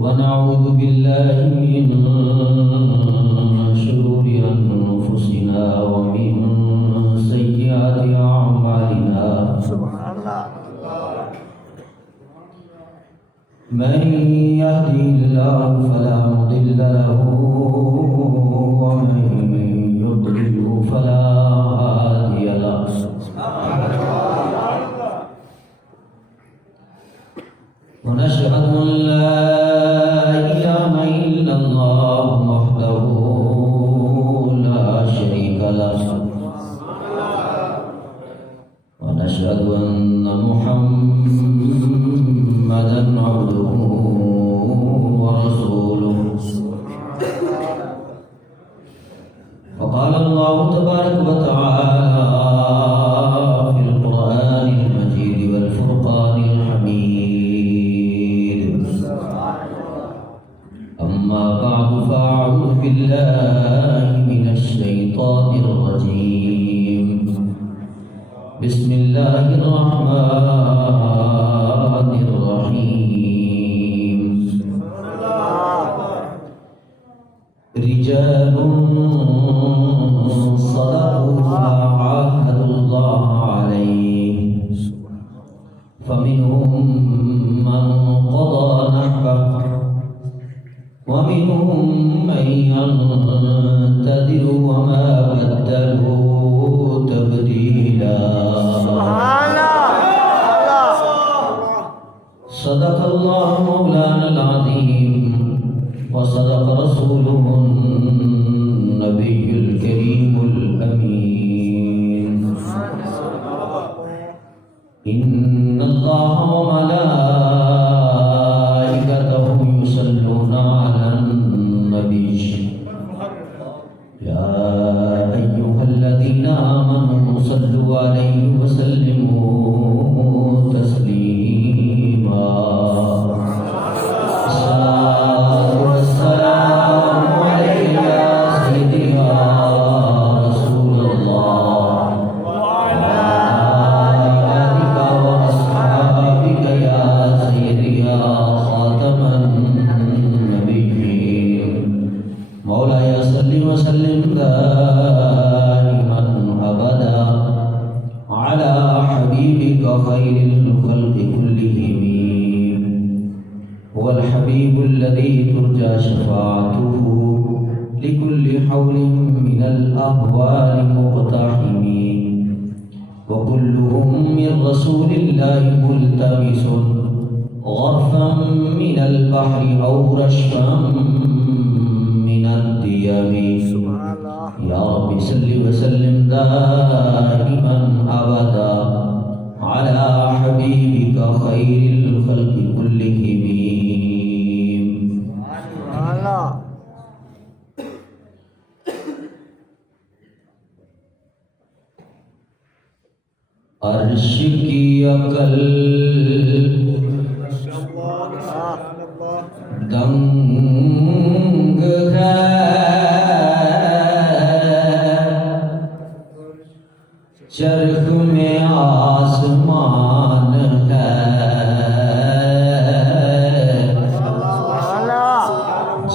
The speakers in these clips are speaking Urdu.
ونعوذ بالله من شرور أنفسنا ومن سيئات أعمالنا. سبحان الله. من يهده الله فلا مضل له ومن يضلل فلا هادي له. ونشهد أن لا إله إلا الله وحده لا شريك له. ونشهد أن محمدا عبده ورسوله. فقال الله تبارك وتعالى في القرآن المجيد والفرقان الحميد: أما بعد فأعوذ بالله من الشيطان الرجيم. بسم الله الرحمن الرحيم. رجال صدقوا ما عاهدوا الله عليه فمنهم من قضى نحبه ومنهم من ينتظر وما بدلوا تبديلا. صدق الله مولانا العظيم وصدق رسوله النبي الكريم الأمين. إن الله وملائكته يصلون على النبي يا أيها الذين آمنوا صلوا عليه وسلموا تسليما. الصلاة والسلام عليك يا سيدي يا رسول الله وعلى آلك وأصحابك يا سيدي يا خاتم النبيين. مولاي صل وسلم دائما أبدا على حبيبك خير الخلق كلهم. هو الحبيب الذي ترجى شفاعته لكل حول من الأهوال مقتحم. وكلهم من رسول الله ملتمس غرفا من البحر أو رشفا من الديم. يا رب صل وسلم دائما أبدا على حبيبك خير الخلق كلهم. عرش کی عقل دنگ ہے، چرخ میں آسمان ہے،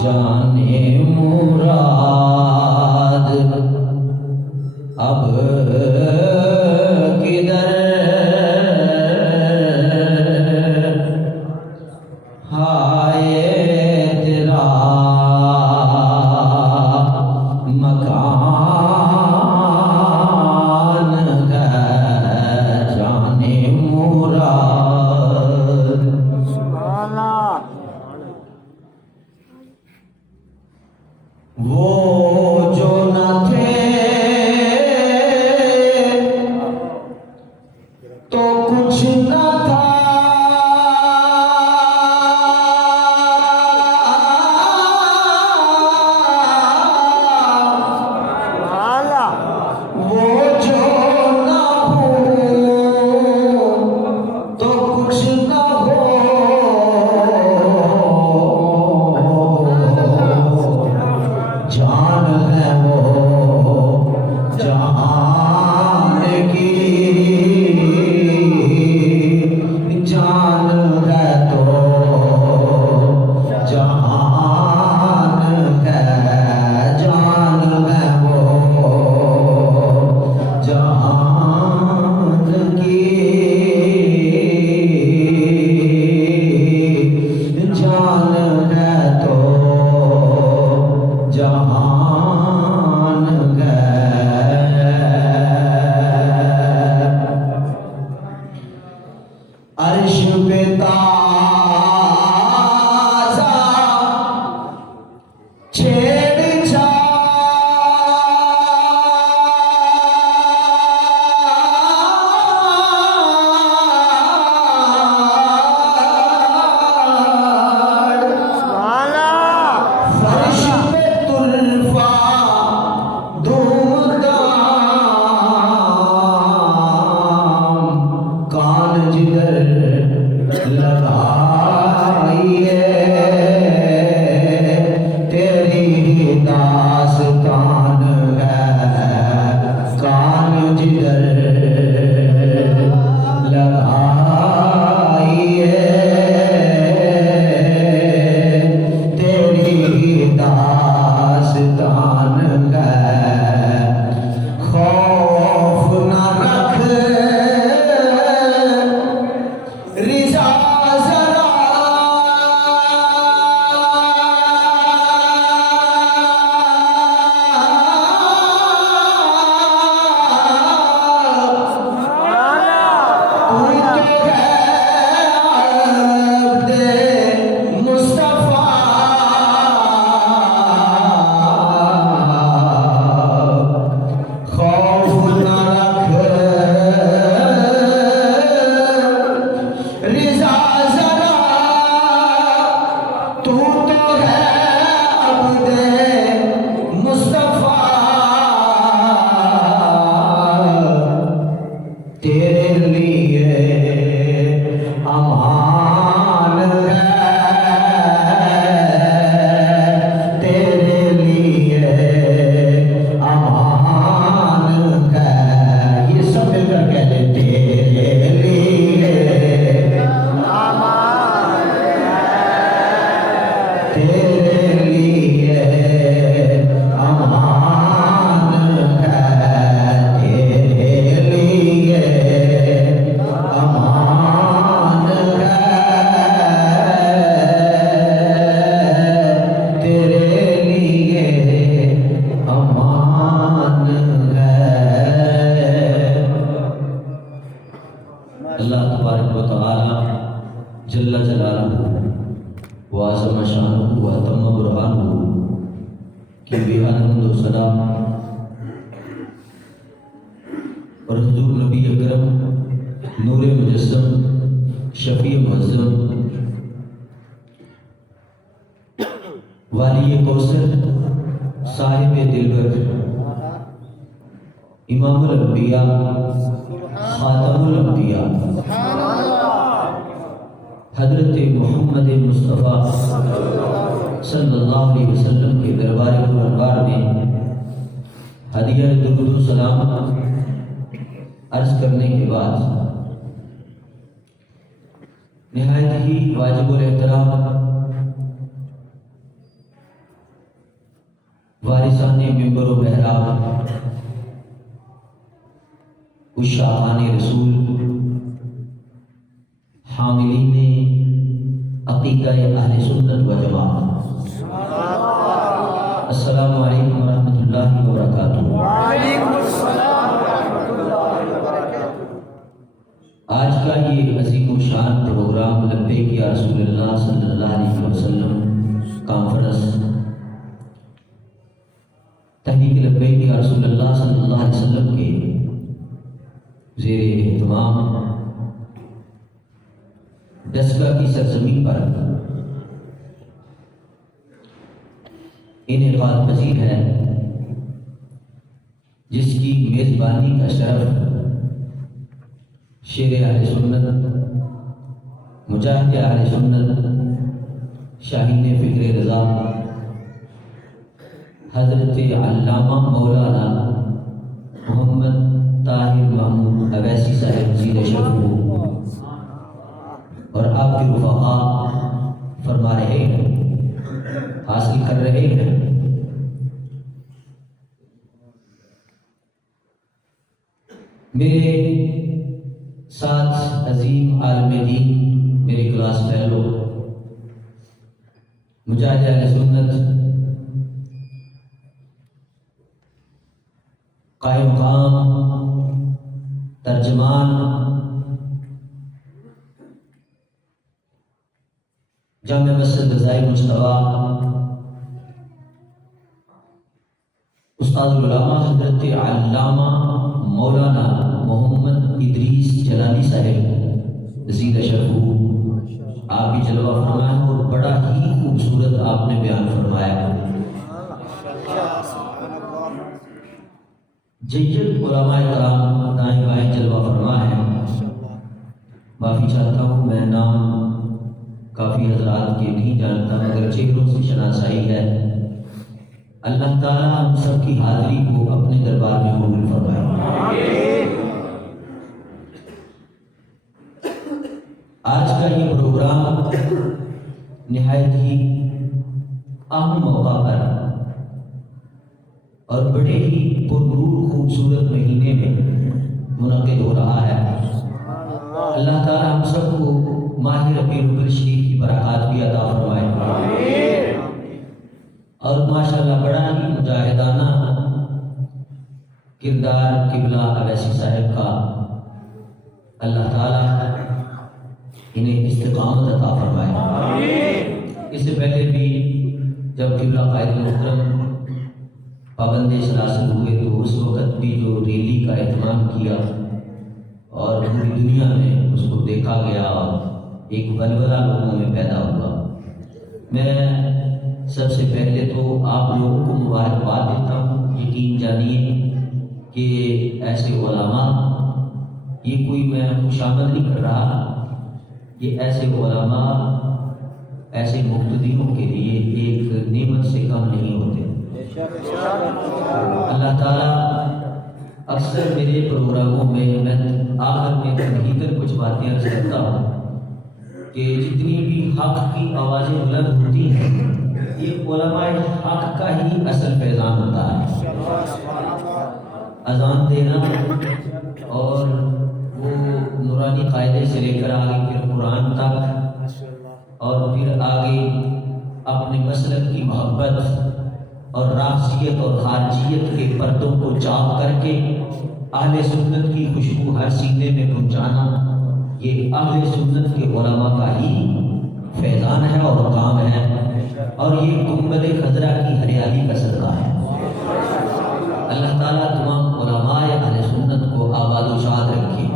جانے مراد اب کدھر ہائے تیرا مکان ہے، جانے مراد. وہ جو نہ تھے تو کچھ نہ تھا، وہ جو نہ ہو تو عرش پہ تازہ چھیڑ اور حضور نبی اکرم نور مجسم شفیع معظم والی کوثر صاحب دلبر امام الانبیاء خاتم الانبیاء حضرت محمد مصطفیٰ صلی اللہ علیہ وسلم کے دربار انوار میں ہدیہ درود و سلام عرض کرنے کے بعد نہایت ہی واجب الاحترام وارثان منبر و محراب عشاقان رسول حاملین عقیدہ اہل سنت و جماعت، السلام علیکم ورحمۃ اللہ وبرکاتہ۔ وعلیکم السلام ورحمۃ اللہ وبرکاتہ۔ آج کا یہ عظیم و شان پروگرام لبیک یا رسول اللہ صلی اللہ علیہ وسلم کانفرنس تحریک لبیک یا رسول اللہ صلی اللہ علیہ وسلم کے زیر اہتمام دسکا کی سرزمین پر انعقاد پذیر ہے، جس کی میزبانی کا شرف شیر اہل سنت مجاہد اہل سنت شاہین فکر رضا حضرت علامہ مولانا محمد طاہر محمود اویسی صاحب زیر شرف ہو اور آپ کے رفقا فرما رہے ہیں، حاصل کر رہے ہیں۔ میرے ساتھ عظیم عالم دین، میرے کلاس فیلو مجاہد اہل سنت قائم مقام ترجمان جامع مسجد رضائی مجتبہ استاد العلماء حضرت علامہ مولانا محمد ادریس جلالی صاحب زید شرفو، آپ بھی جلوہ فرمائیں اور بڑا ہی خوبصورت آپ نے بیان فرمایا۔ جید علماء کرام دائیں بائیں جلوہ فرما ہے۔ معافی چاہتا ہوں، میں نام کافی حضرات کے نہیں جانتا مگر چہروں سے شناسائی ہے۔ اللہ تعالیٰ ہم سب کی حاضری کو اپنے دربار میں قبول فرمائے۔ آج کا یہ پروگرام نہایت ہی اہم موقع پر اور بڑے ہی پرنور خوبصورت مہینے میں منعقد ہو رہا ہے۔ اللہ تعالیٰ ہم سب کو ماہ ربیع الاول شریف کی برکات بھی عطا فرمائے اور ماشاءاللہ بڑا ہی مجاہدانہ کردار قبلہ اویسی صاحب کا اللہ تعالیٰ انہیں استقامت عطا فرمائے۔ اس سے پہلے بھی جب قبلہ قائد محترم پابند سلاسل ہوئے تو اس وقت بھی جو ریلی کا اہتمام کیا اور پوری دنیا میں اس کو دیکھا گیا اور ایک ولولہ لوگوں میں پیدا ہوا۔ میں سب سے پہلے تو آپ لوگوں کو مبارکباد دیتا ہوں۔ یقین جانیے کہ ایسے علماء، یہ کوئی میں خوشامد نہیں کر رہا، یہ ایسے علماء ایسے مقتدیوں کے لیے ایک نعمت سے کم نہیں ہوتے۔ اللہ تعالیٰ اکثر میرے پروگراموں میں آخر میں تمہیداً کچھ باتیں عرض کرتا ہوں کہ جتنی بھی حق کی آوازیں بلند ہوتی ہیں یہ علماء حق کا ہی اصل فیضان ہوتا ہے۔ اذان دینا اور وہ نورانی قاعدے سے لے کر آگے پھر قرآن تک اور پھر آگے اپنے مسلک کی محبت اور رافضیت اور خارجیت کے پردوں کو چاک کر کے اہل سنت کی خوشبو ہر سینے میں پہنچانا، یہ اہل سنت کے علماء کا ہی فیضان ہے اور کام ہے، اور یہ گنبد خضرا کی ہریالی کا صدقہ ہے۔ اللہ تعالیٰ تمام علماء اہل سنت کو آباد و شاد رکھے۔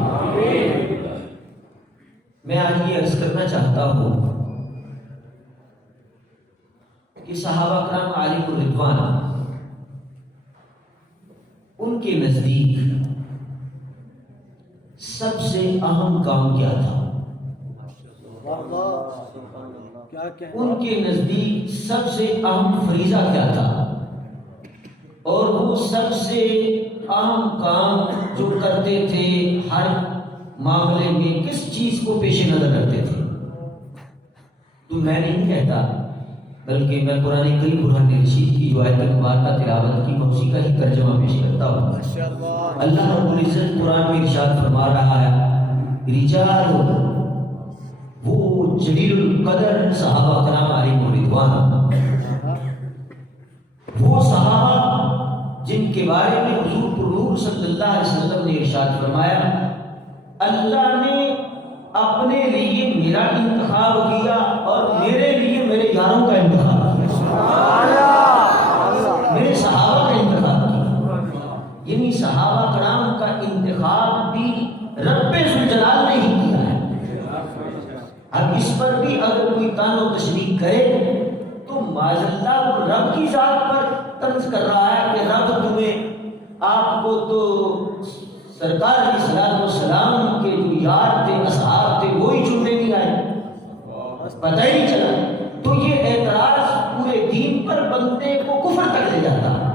میں آج یہ عرض کرنا چاہتا ہوں کہ صحابہ کرام علیہ الرضوان، ان کے نزدیک سب سے اہم کام کیا تھا؟ ان کے نزدیک سب سے اہم فریضہ کیا تھا؟ اور وہ سب سے اہم کام جو کرتے تھے ہر معاملے میں کس چیز کو پیش نظر رکھتے تھے؟ تو میں نہیں کہتا بلکہ میں قرآن کریم برہان رشید کی جو آیت مبارکہ تلاوت کی موسیقی کا ہی ترجمہ پیش کرتا ہوں۔ اللہ رب العزت قرآن میں ارشاد فرما رہا ہے، رجال، وہ جلیل القدر صحابہ کرام علیہ الرضوان، وہ صحابہ جن کے بارے میں حضور پرنور صلی اللہ علیہ وسلم نے ارشاد فرمایا، اللہ نے اپنے لیے میرا انتخاب کیا اور میرے لیے میرے یاروں کا انتخاب کیا، میرے صحابہ کا انتخاب کیا۔ یعنی صحابہ کرام کا انتخاب بھی رب ذوالجلال نے ہی کیا ہے۔ اب اس پر بھی اگر کوئی طعن و تشریح کرے تو معاذ اللہ وہ رب کی ذات پر طنز کر رہا ہے کہ رب تمہیں، آپ کو تو سرکار علیہ الصلوۃ والسلام کے جو یار تھے، اصحاب تھے، وہی چننے نہیں آئے، پتہ ہی نہیں چلا۔ تو یہ اعتراض پورے دین پر بندے کو کفر تک لے جاتا ہے۔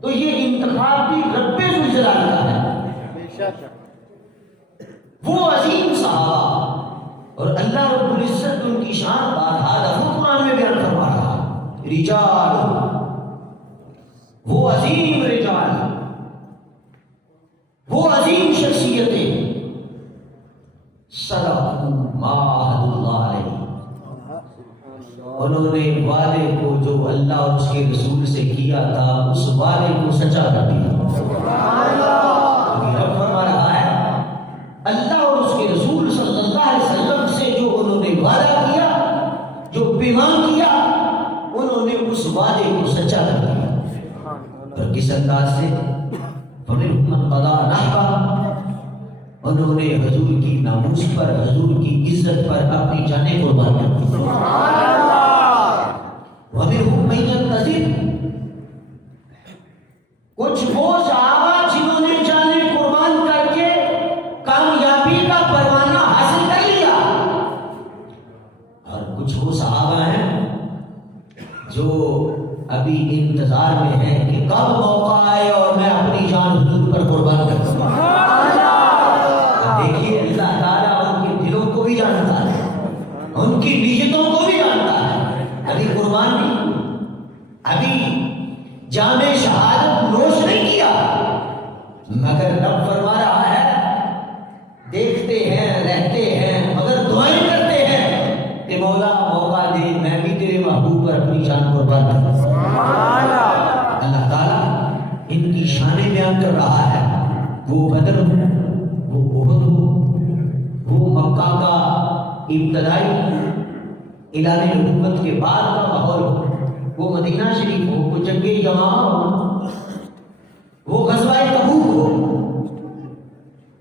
تو یہ انتخاب بھی رب ذوالجلال کا ہے۔ وہ عظیم صحابہ، اور اللہ رب العزت ان کی شان بارہا دفعہ قرآن میں بیان فرما رہا ہے، رجال، وہ عظیم رجال، وہ عظیم شخصیتیں، صدقوا ما عاہدوا اللہ علیہ، انہوں نے وعدے کو جو اللہ اور اس کے رسول سے کیا تھا اس وعدے کو سچا کر دیا۔ رب فرما رہا ہے اللہ اور اس کے رسول صلی اللہ علیہ وسلم سے جو انہوں نے وعدہ کیا انداز سے فمنہم من قضی نحبہ، انہوں نے حضور کی ناموس پر، حضور کی عزت پر اپنی جانیں قربان کر دی۔ ومنہم من ینتظر، کچھ وہ صحابہ جنہوں نے جانیں قربان کر کے کامیابی کا پروانہ حاصل کر لیا، اور کچھ وہ صحابہ ہیں جو ابھی انتظار میں ہیں کہ کب موقع آئے اور میں اپنی جان حضور پر قربان کر سکوں۔ دیکھیے اللہ تعالیٰ ان کے دلوں کو بھی جانتا ہے، ان کی نیتوں کو بھی جانتا ہے۔ ابھی قربان نہیں، ابھی جام شہادت نوش نہیں کیا، مگر رب فرما رہا ہے دیکھتے ہیں، رہتے ہیں، مگر دعائیں کرتے ہیں کہ مولا موقع دے میں بھی تیرے محبوب پر اپنی جان قربان کروں۔ اللہ تعالیٰ ان کی شانیں بیان کر رہا ہے، وہ بدر ہو، وہ احد ہو، وہ مکہ کا ابتدائی اعلان نبوت کے بعد کا ماحول ہو، وہ مدینہ شریف ہو، وہ جنگ یمامہ ہو، وہ غزوہ تبوک ہو،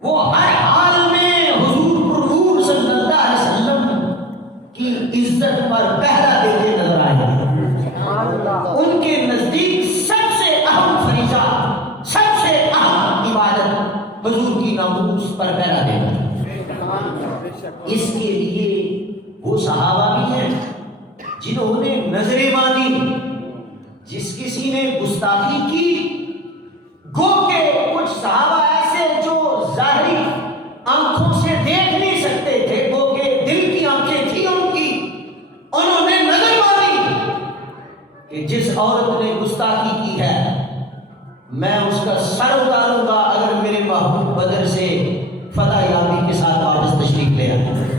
وہ ہر حال میں حضور پر صلی اللہ علیہ وسلم کی عزت پر پہرا دیتے نظر آئے ہیں۔ ان کے نزدیک سب سے اہم فریضہ، سب سے اہم عبادت حضور کی ناموس پر پہرا دینا۔ اس کے لیے وہ صحابہ بھی ہیں جنہوں نے نظریں مانی، جس کسی نے گستاخی کی، گو کہ کچھ صحابہ ایسے جو ظاہری آنکھوں سے دیکھ نہیں سکتے تھے، گو کہ دل کی آنکھیں تھیں ان کی، انہوں نے نظر مانی کہ جس عورت نے گستاخی کی ہے میں اس کا سر اتاروں گا اگر میرے محبوب بدر سے فتح یابی کے ساتھ واپس تشریف لے آئے۔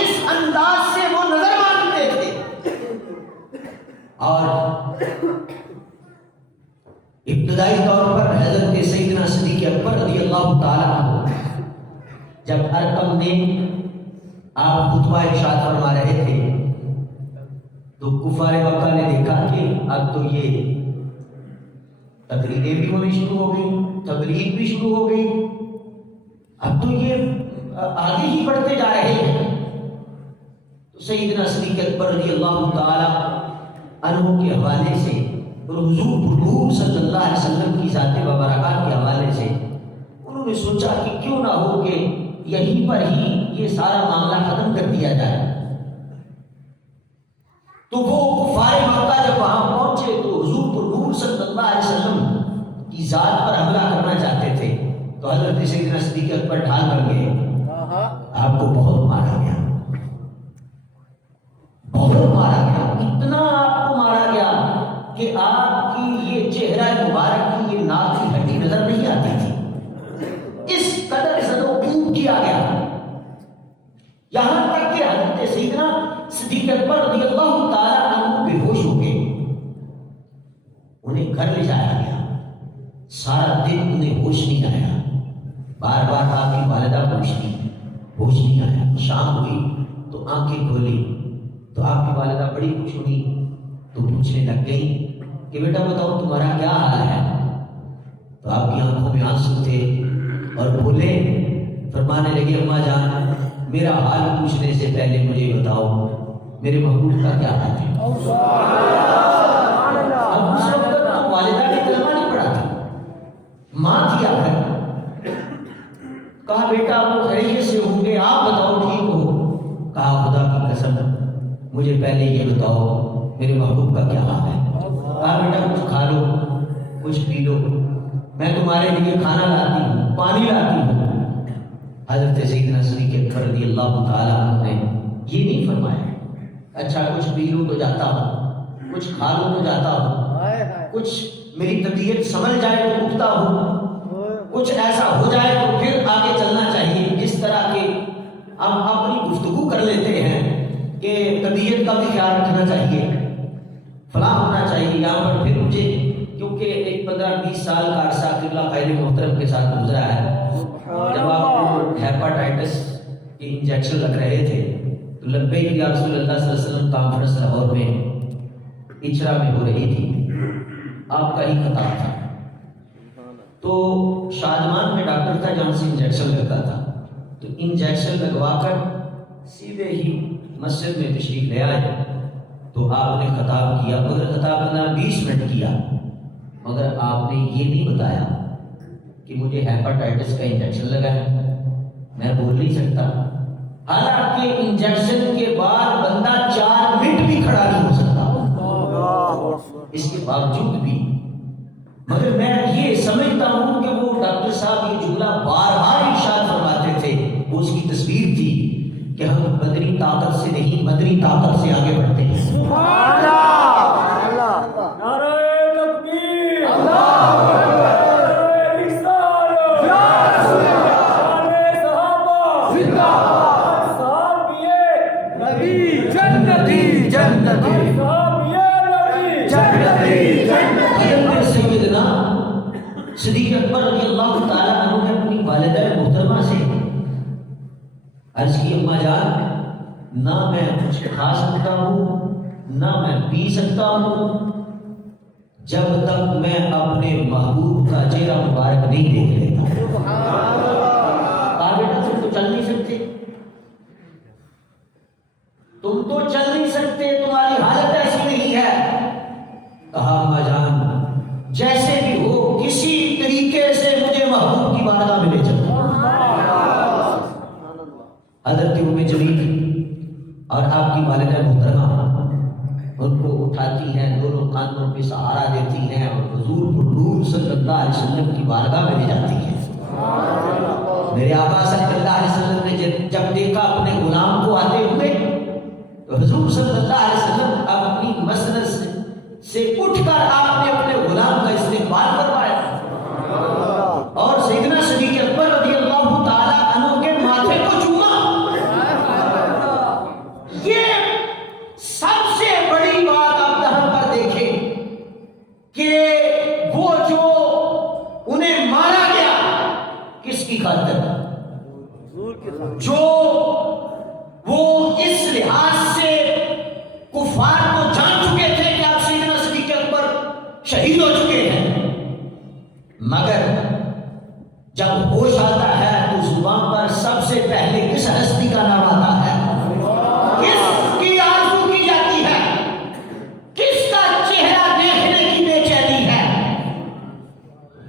اس انداز سے وہ نظر مانتے تھے۔ اور ابتدائی طور پر حضرت سیدنا صدیق اکبر رضی اللہ تعالیٰ عنہ جب ارقم میں آپ خطبہ ارشاد فرما رہے تھے تو کفار مکہ نے دیکھا کہ اب تو یہ تقریریں بھی ہونی شروع ہو گئی، تبلیغ بھی شروع ہو گئی، اب تو یہ آگے ہی بڑھتے جا رہے ہیں۔ تو سیدنا صدیق اکبر رضی اللہ تعالیٰ عنہ کے حوالے سے اور حضور صلی اللہ علیہ وسلم کی ذات مبارکہ کے حوالے سے انہوں نے سوچا کہ کیوں نہ ہو کہ یہیں پر ہی یہ سارا معاملہ ختم کر دیا جائے۔ تو وہ کفار مکہ جب وہاں پہنچے تو حضور صلی اللہ علیہ وسلم کی ذات پر حملہ کرنا چاہتے تھے، تو حضرت سیدنا صدیق اکبر ڈھال کر گئے، آپ کو بہت مارا گیا، بہت مارا گیا، اتنا آپ کو مارا گیا کہ آپ کی یہ چہرہ مبارک کی یہ ناک کی ہڈی نظر نہیں آتی تھی، اس قدر زد و کوب کیا گیا، یہاں تک کہ حضرت سیدنا صدیق اکبر رضی اللہ تعالیٰ عنہ بے ہوش ہو گئے، انہیں گھر لے جایا گیا، سارا دن انہیں ہوش نہیں آیا، بار بار آپ کی والدہ پوچھتی، ہوش نہیں آیا، شام ہوئی تو آنکھیں کھولی تو آپ کی والدہ بڑی خوش ہوئی تو پوچھنے لگ گئی کہ بیٹا بتاؤ تمہارا کیا حال ہے؟ تو آپ کی آنکھوں میں آنسو تھے اور بولے، فرمانے لگے اماں جان میرا حال پوچھنے سے پہلے مجھے بتاؤ میرے محبوب کا کیا حال ہے؟ اب اس وقت تو والدہ نے کلمہ نہیں پڑھا تھا، ماں تھی آپ ہے، کہا بیٹا وہ خیریت سے ہوں گے، آپ بتاؤ ٹھیک ہو؟ کہا خدا کی قسم مجھے پہلے یہ بتاؤ میرے محبوب کا کیا حال ہے؟ کہا بیٹا کچھ کھا لو، کچھ پی لو، میں تمہارے لیے کھانا لاتی ہوں، پانی لاتی ہوں۔ حضرت سیدنا صدیق اکبر رضی اللہ تعالیٰ عنہ نے یہ نہیں فرمایا اچھا کچھ پی لوں تو جاتا ہوں، کچھ کھا لوں تو جاتا ہوں، کچھ میری طبیعت سمجھ جائے تو اٹھتا ہوں، کچھ ایسا ہو جائے تو پھر آگے چلنا چاہیے، جس طرح کے ہم اپنی گفتگو کر لیتے ہیں کہ طبیعت کا بھی خیال رکھنا چاہیے، فلاں ہونا چاہیے یہاں پر، پھر مجھے کیونکہ ایک 15-20 سال کا عرصہ قبلہ خیر محترم کے ساتھ گزرا ہے، جب آپ کو ہیپاٹائٹس کے انجیکشن لگ رہے تھے تو لبیک یا رسول اللہ صلی اللہ علیہ وسلم کانفرنس لاہور میں اچرا میں ہو رہی تھی، آپ کا ہی خطاب تھا، تو شادمان میں ڈاکٹر تھا جہاں سے انجیکشن لگتا تھا، تو انجیکشن لگوا کر سیدھے ہی مسجد میں تشریف لے آئے تو آپ نے خطاب کیا، مگر خطاب 15-20 منٹ کیا، مگر آپ نے یہ نہیں بتایا کہ مجھے ہیپاٹائٹس کا انجیکشن لگا ہے، میں بول نہیں سکتا۔ حالانکہ انجیکشن کے بعد بندہ 4 منٹ بھی کھڑا نہیں ہو سکتا، اس کے باوجود بھی، مگر میں یہ سمجھتا ہوں کہ وہ ڈاکٹر صاحب یہ جملہ بار بار ارشاد فرماتے تھے، وہ اس کی تصویر تھی کہ ہم بدنی طاقت سے نہیں مدنی طاقت سے آگے بڑھتے ہیں۔ سبحان اللہ، نعرہ تکبیر، اللہ اکبر، نعرہ رسالت، یا رسول اللہ، شان صحابہ، زندہ باد، صحابیے نبی جنتی جنتی، صحابیے نبی جنتی جنتی۔ حضرت سیدنا صدیق اکبر رضی اللہ تعالیٰ عنہ نے اپنی والدہ محترمہ سے عرض کی، اماں جان، نہ میں کچھ کھا سکتا ہوں نہ میں پی سکتا ہوں جب تک میں اپنے محبوب کا چہرہ مبارک نہیں دیکھ لیتا۔ کہا بیٹا تم تو چل نہیں سکتے، تم تو چل نہیں سکتے، تمہاری حالت ایسی نہیں ہے۔ کہا اماں جان جیسے بھی ہو کسی طریقے سے مجھے محبوب کی بارگاہ میں لے چلو۔ حضرت ام جمیل اور آپ کی والدہ محترمہ ان کو اٹھاتی ہیں، دونوں کاندھوں پہ سہارا دیتی ہیں اور حضور نور صلی اللہ علیہ وسلم کی بارگاہ میں لے جاتی ہیں۔ میرے آقا صلی اللہ علیہ وسلم نے جب دیکھا اپنے غلام کو آتے ہوئے تو حضور صلی اللہ علیہ وسلم اپنی مسند سے اٹھ کر آپ نے اپنے غلام کا استقبال فرمایا اور سیدنا صدیق اکبر رضی اللہ تعالی عنہ کے ماتھے کو چوما۔ یہ سب سے بڑی بات آپ یہاں پر دیکھیں کہ وہ جو انہیں مارا گیا کس کی خاطر، جو وہ اس لحاظ سے کفار کو جان چکے تھے کہ آپ سیدنا صدیق اکبر شہید ہو چکے ہیں، مگر جب ہوش آتا ہے تو زبان پر سب سے پہلے کس ہستی کا نام آتا ہے، کس کی آرزو کی جاتی ہے، کس کا چہرہ دیکھنے کی بے چینی ہے۔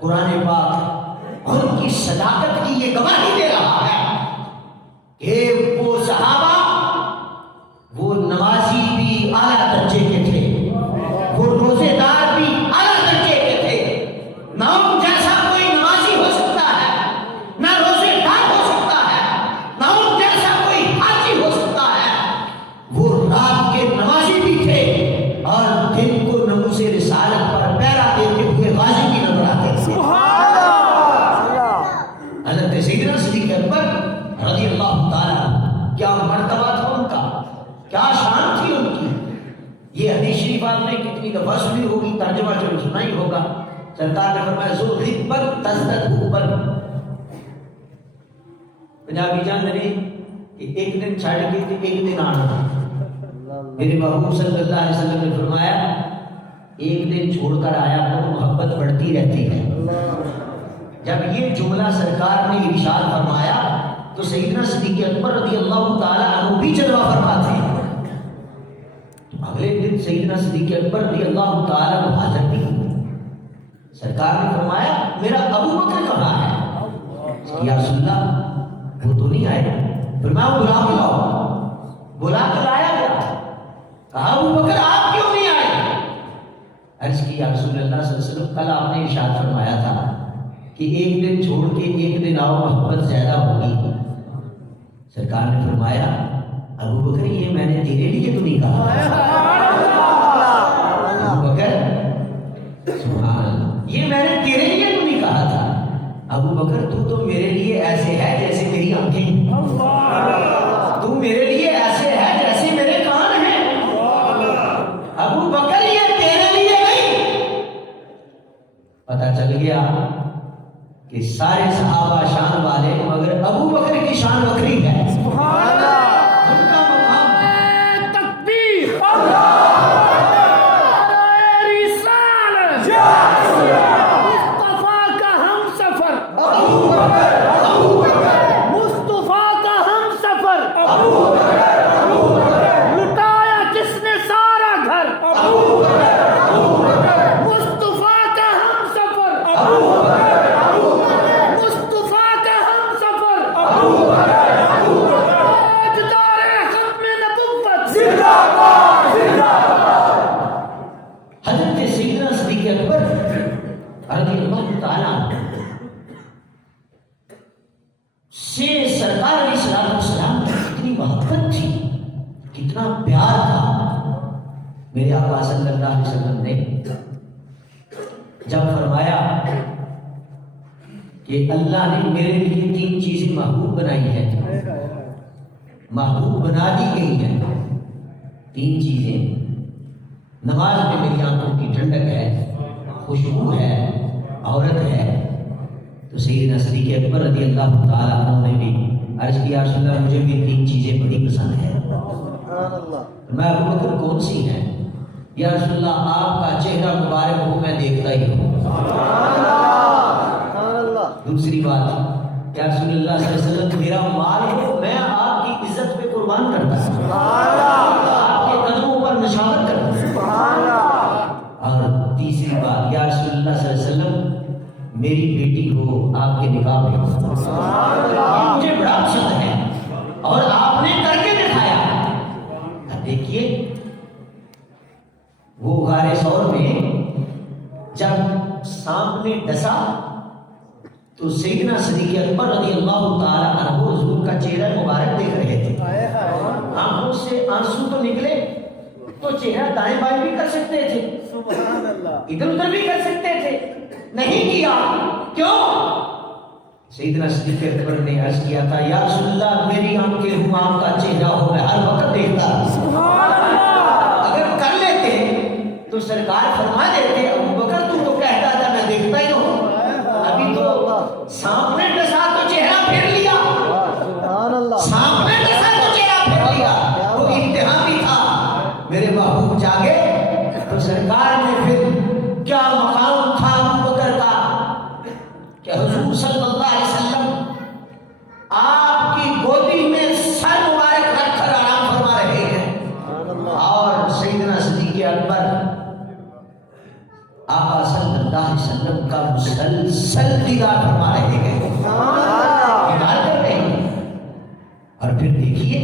قرآن پاک ان کی صداقت کی یہ گواہی دے رہا ہے کہ وہ صحابہ وہ نمازی بھی اعلیٰ درجے کے تھے، وہ روزے دار بھی اعلیٰ درجے کے تھے، نہ ان جیسا کوئی نمازی ہو سکتا ہے، نہ روزے دار ہو سکتا ہے، نہ ان جیسا کوئی حاجی ہو سکتا ہے۔ وہ رات کے نمازی بھی تھے اور دن کو ناموس رسالت پر پہرا دیتے ہوئے غازی بھی نظر آتے تھے۔ حضرت سیدنا صدیق اکبر رضی اللہ تعالیٰ، کیا مرتبہ تھا ان کا، کیا شان تھی ان کی۔ یہ حدیث شریف آپ نے کتنی دفعہ سنی ہوگی، ترجمہ جو سنا ہی ہوگا۔ سرکار نے فرمایا ذو خدمت تزدد حبا، پنجابی جان میری کہ ایک دن چھڑ کے ایک دن آنا۔ میرے محبوب صلی اللہ علیہ وسلم نے فرمایا ایک دن چھوڑ کر آیا تو محبت بڑھتی رہتی ہے۔ جب یہ جملہ سرکار نے ارشاد فرمایا تو سیدنا صدیق اکبر رضی اللہ تعالیٰ عنہ بھی جلوہ فرماتے ہیں۔ اگلے دن سیدنا صدیق اکبر رضی اللہ تعالیٰ عنہ حاضر نہیں ہوئے۔ سرکار نے فرمایا میرا ابو بکر کہاں ہے؟ یا رسول اللہ وہ تو نہیں آئے۔ فرمایا بلا بلاؤ، بلا کر لایا گیا۔ کہا ابو بکر آپ کیوں نہیں آئے؟ عرض کی یا رسول اللہ صلی اللہ علیہ وسلم کل آپ نے ارشاد فرمایا تھا کہ ایک دن چھوڑ کے ایک دن آؤ محبت زیادہ ہوگی۔ سرکار نے فرمایا ابو بکر یہ میں نے تیرے لیے تو نہیں کہا۔ ابو بکر سبحان اللہ، یہ میں نے تیرے لیے تو نہیں کہا تھا۔ ابو بکر تو میرے لیے ایسے ہے جیسے میری آنکھیں، تو میرے لیے ایسے ہے جیسے میرے کان ہیں۔ ابو بکر یہ تیرے لیے نہیں۔ پتہ چل گیا کہ سارے صحابہ شان والے مگر ابو بکر کی شان وکری ہے۔ سبحان اللہ، ان کا مقام تکبیر، اللہ اکبر، نعرہ رسالت، مصطفیٰ کا ہم میرے آقا صلی اللہ علیہ وسلم نے جب فرمایا کہ اللہ نے میرے لیے 3 چیزیں محبوب بنائی ہیں، محبوب بنا دی گئی ہیں 3 چیزیں، نماز میں میری آنکھوں کی ٹھنڈک ہے، خوشبو ہے، عورت ہے، تو سیدنا صدیق اکبر رضی اللہ تعالیٰ عنہ نے بھی عرض کیا رسول اللہ مجھے بھی 3 چیزیں بڑی پسند ہیں۔ میں ابو بکر کون سی ہیں؟ یا رسول اللہ آپ کا چہرہ مبارک ہو میں دیکھتا ہی ہوں۔ دوسری بات یا رسول اللہ صلی اللہ علیہ وسلم میرا مال ہو میں آپ کی عزت پہ قربان کرتا ہوں، آپ کے قدموں پر نشاور کرتا ہوں۔ اور تیسری بات یا رسول اللہ صلی اللہ علیہ وسلم میری بیٹی ہو آپ کے نکاح میں، یہ مجھے بڑا پسند ہے اور آپ نے کر کے دکھایا۔ دیکھیے وہ غار ثور میں جب سانپ نے ڈسا تو سیدنا صدیق اکبر رضی اللہ تعالیٰ عنہ حضور کا چہرہ مبارک دیکھ رہے تھے، آنکھوں سے آنسو تو نکلے تو چہرہ دائیں بائیں بھی کر سکتے تھے، ادھر ادھر بھی کر سکتے تھے، نہیں کیا۔ کیوں؟ سیدنا صدیق اکبر نے عرض کیا تھا یا رسول اللہ میری آنکھیں ہوں آپ کا چہرہ ہو میں ہر وقت دیکھتا، اگر کر لیتے تو سرکار فرما دیتے ابو بکر تو کہتا تھا میں دیکھتا ہی ہوں، ابھی تو سانپ نے ڈسا تو چہرہ پھیر لیا، سانپ نے ڈسا تو چہرہ پھیر لیا، وہ امتحان بھی تھا۔ میرے محبوب جاگے تو سرکار نے پھر کیا مقام تھا ابو بکر کا کہ حضور صلی اللہ علیہ وسلم آپ کی گودی میں سر مبارک رکھ کر آرام فرما رہے ہیں اور سیدنا صدیق اکبر آقا صلی اللہ علیہ وسلم کا مسلسل دیدار فرما رہے ہیں، دیدار کر رہے ہیں۔ اور پھر دیکھیے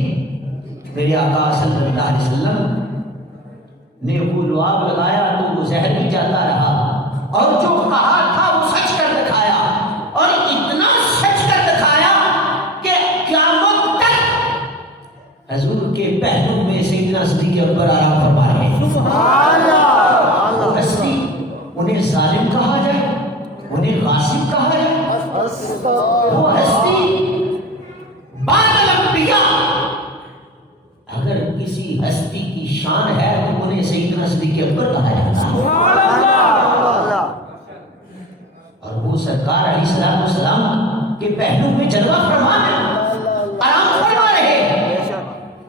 میرے آقا صلی اللہ علیہ وسلم نے وہ لعاب لگایا تو وہ زہر بھی جاتا رہا، اور جو کہا تھا وہ سچ کر دکھایا، اور اتنا سچ کر دکھایا کہ قیامت تک حضور کے پہلو میں سیدنا صدیق اکبر آرام فرما رہے ہیں۔ وہ ہستی انہیں ظالم کہا جائے، انہیں غاصب کہا جائے، وہ ہستی بعد الانبیاء اگر کسی ہستی کی شان ہے تو انہیں سیدنا صدیق اکبر کہا جاتا ہے۔ اور وہ سرکار علیہ السلام کے پہلو میں جلوہ فرما ہے، آرام فرما رہے ہیں،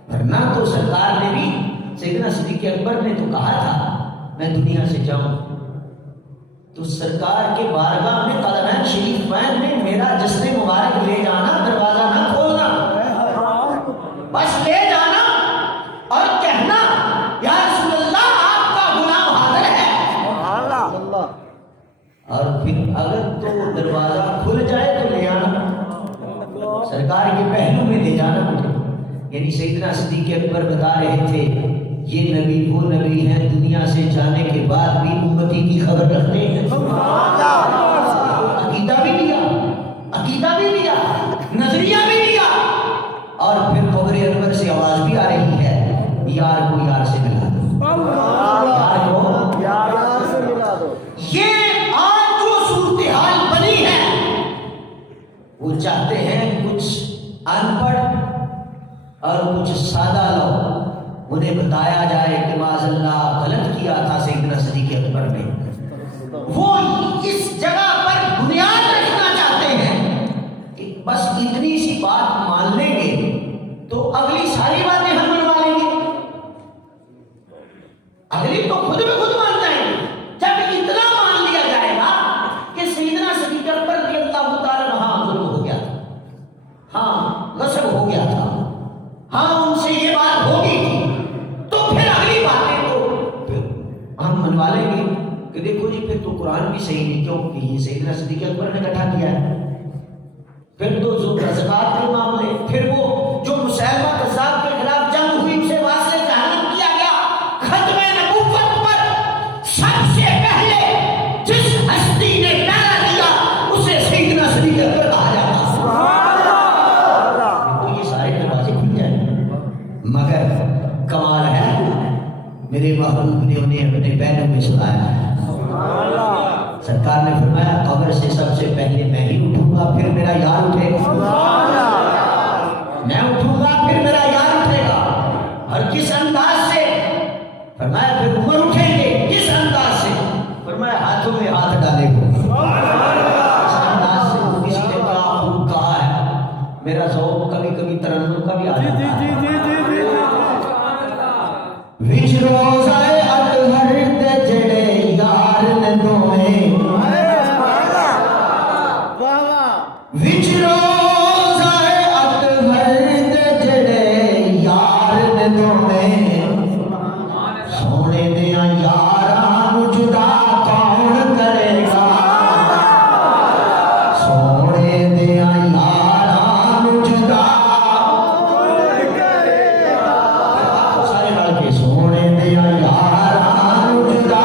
ورنہ تو سرکار نے بھی سیدنا صدیق اکبر نے تو کہا تھا میں دنیا سے جاؤں تو سرکار کے بارگاہ میں قدمین شریفین میں میرا جسم مبارک لے جانا، دروازہ نہ کھولنا، بس لے جانا اور کہنا یا رسول اللہ آپ کا غلام حاضر ہے، اور پھر اگر تو دروازہ کھل جائے تو لے آنا، سرکار کے پہلو میں لے جانا مجھے۔ یعنی سیدنا صدیق اکبر بتا رہے تھے یہ نبی وہ نبی ہیں دنیا سے جانے کے بعد بھی امتی کی خبر رکھتے ہیں۔ عقیدہ بھی لیا، عقیدہ بھی لیا، نظریہ بھی لیا، اور پھر قبر انور سے آواز بھی آ رہی ہے یار کو یار سے ملا دو، یار کو یار سے ملا دو۔ یہ آج جو صورتحال بنی ہے وہ چاہتے ہیں کچھ ان پڑھ اور کچھ سادہ لوگ انہیں بتایا جائے کہ معاذ اللہ غلط کیا تھا سیدنا صدیق اکبر نے، وہ اس جگہ پر بنیاد رکھنا چاہتے ہیں کہ بس اتنی سی بات مان لیں گے تو اگلی ساری باتیں ہم منوا لیں گے، اگلی تو خود میں خود مان جائیں گے۔ جب اتنا مان لیا جائے گا کہ سیدنا صدیق اکبر رضی اللہ تعالیٰ وہاں ظلم ہو گیا تھا، ہاں غصب ہو گیا تھا، ہاں ان سے یہ بات ہو گئی تھی، تو پھر اگلی باتیں تو ہم منوا لیں گے کہ دیکھو جی پھر تو قرآن بھی صحیح نہیں، کیوں کہ یہ سیدنا صدیق اکبر نے اکٹھا کیا ہے، پھر تو جو زکوٰۃ کے معاملے، پھر وہ جو مسیلمہ کذاب کے خلاف جنگ ہوئی اسے واصل جہنم کیا گیا، ختم نبوت پر سب سے پہلے جس ہستی نے نعرہ دیا اسے سیدنا صدیق اکبر کہا جاتا ہے، تو یہ سارے دروازے کھل جائیں، مگر کمال ہے میرے محبوب نے انہیں اپنے پہنوں میں سلایا ہے۔ سرکار نے فرمایا قبر سے سب سے پہلے میں ہی اٹھوں گا پھر میرا یار اٹھے گا، میں اٹھوں گا پھر میرا یار اٹھے گا۔ اور کس انداز سے؟ فرمایا پھر عمر اٹھیں گے۔ کس انداز سے؟ فرمایا ہاتھوں میں ہاتھ ڈالے ہو۔ اس انداز سے کسی نے بڑا خوب کہا ہے، میرا ذوق کبھی کبھی ترنم کا بھی آ جاتا ہے۔ وچ روز آئے اطہر تے جڑے یار نے دوئے، وچ روز آئے اطہر تے جڑے یار نے دوئے، سونے دیاں یاراں نوں جدا کون کرے گا، سونے دیاں یاراں نوں جدا سارے مل کے سونے دیاں یاراں نوں جدا،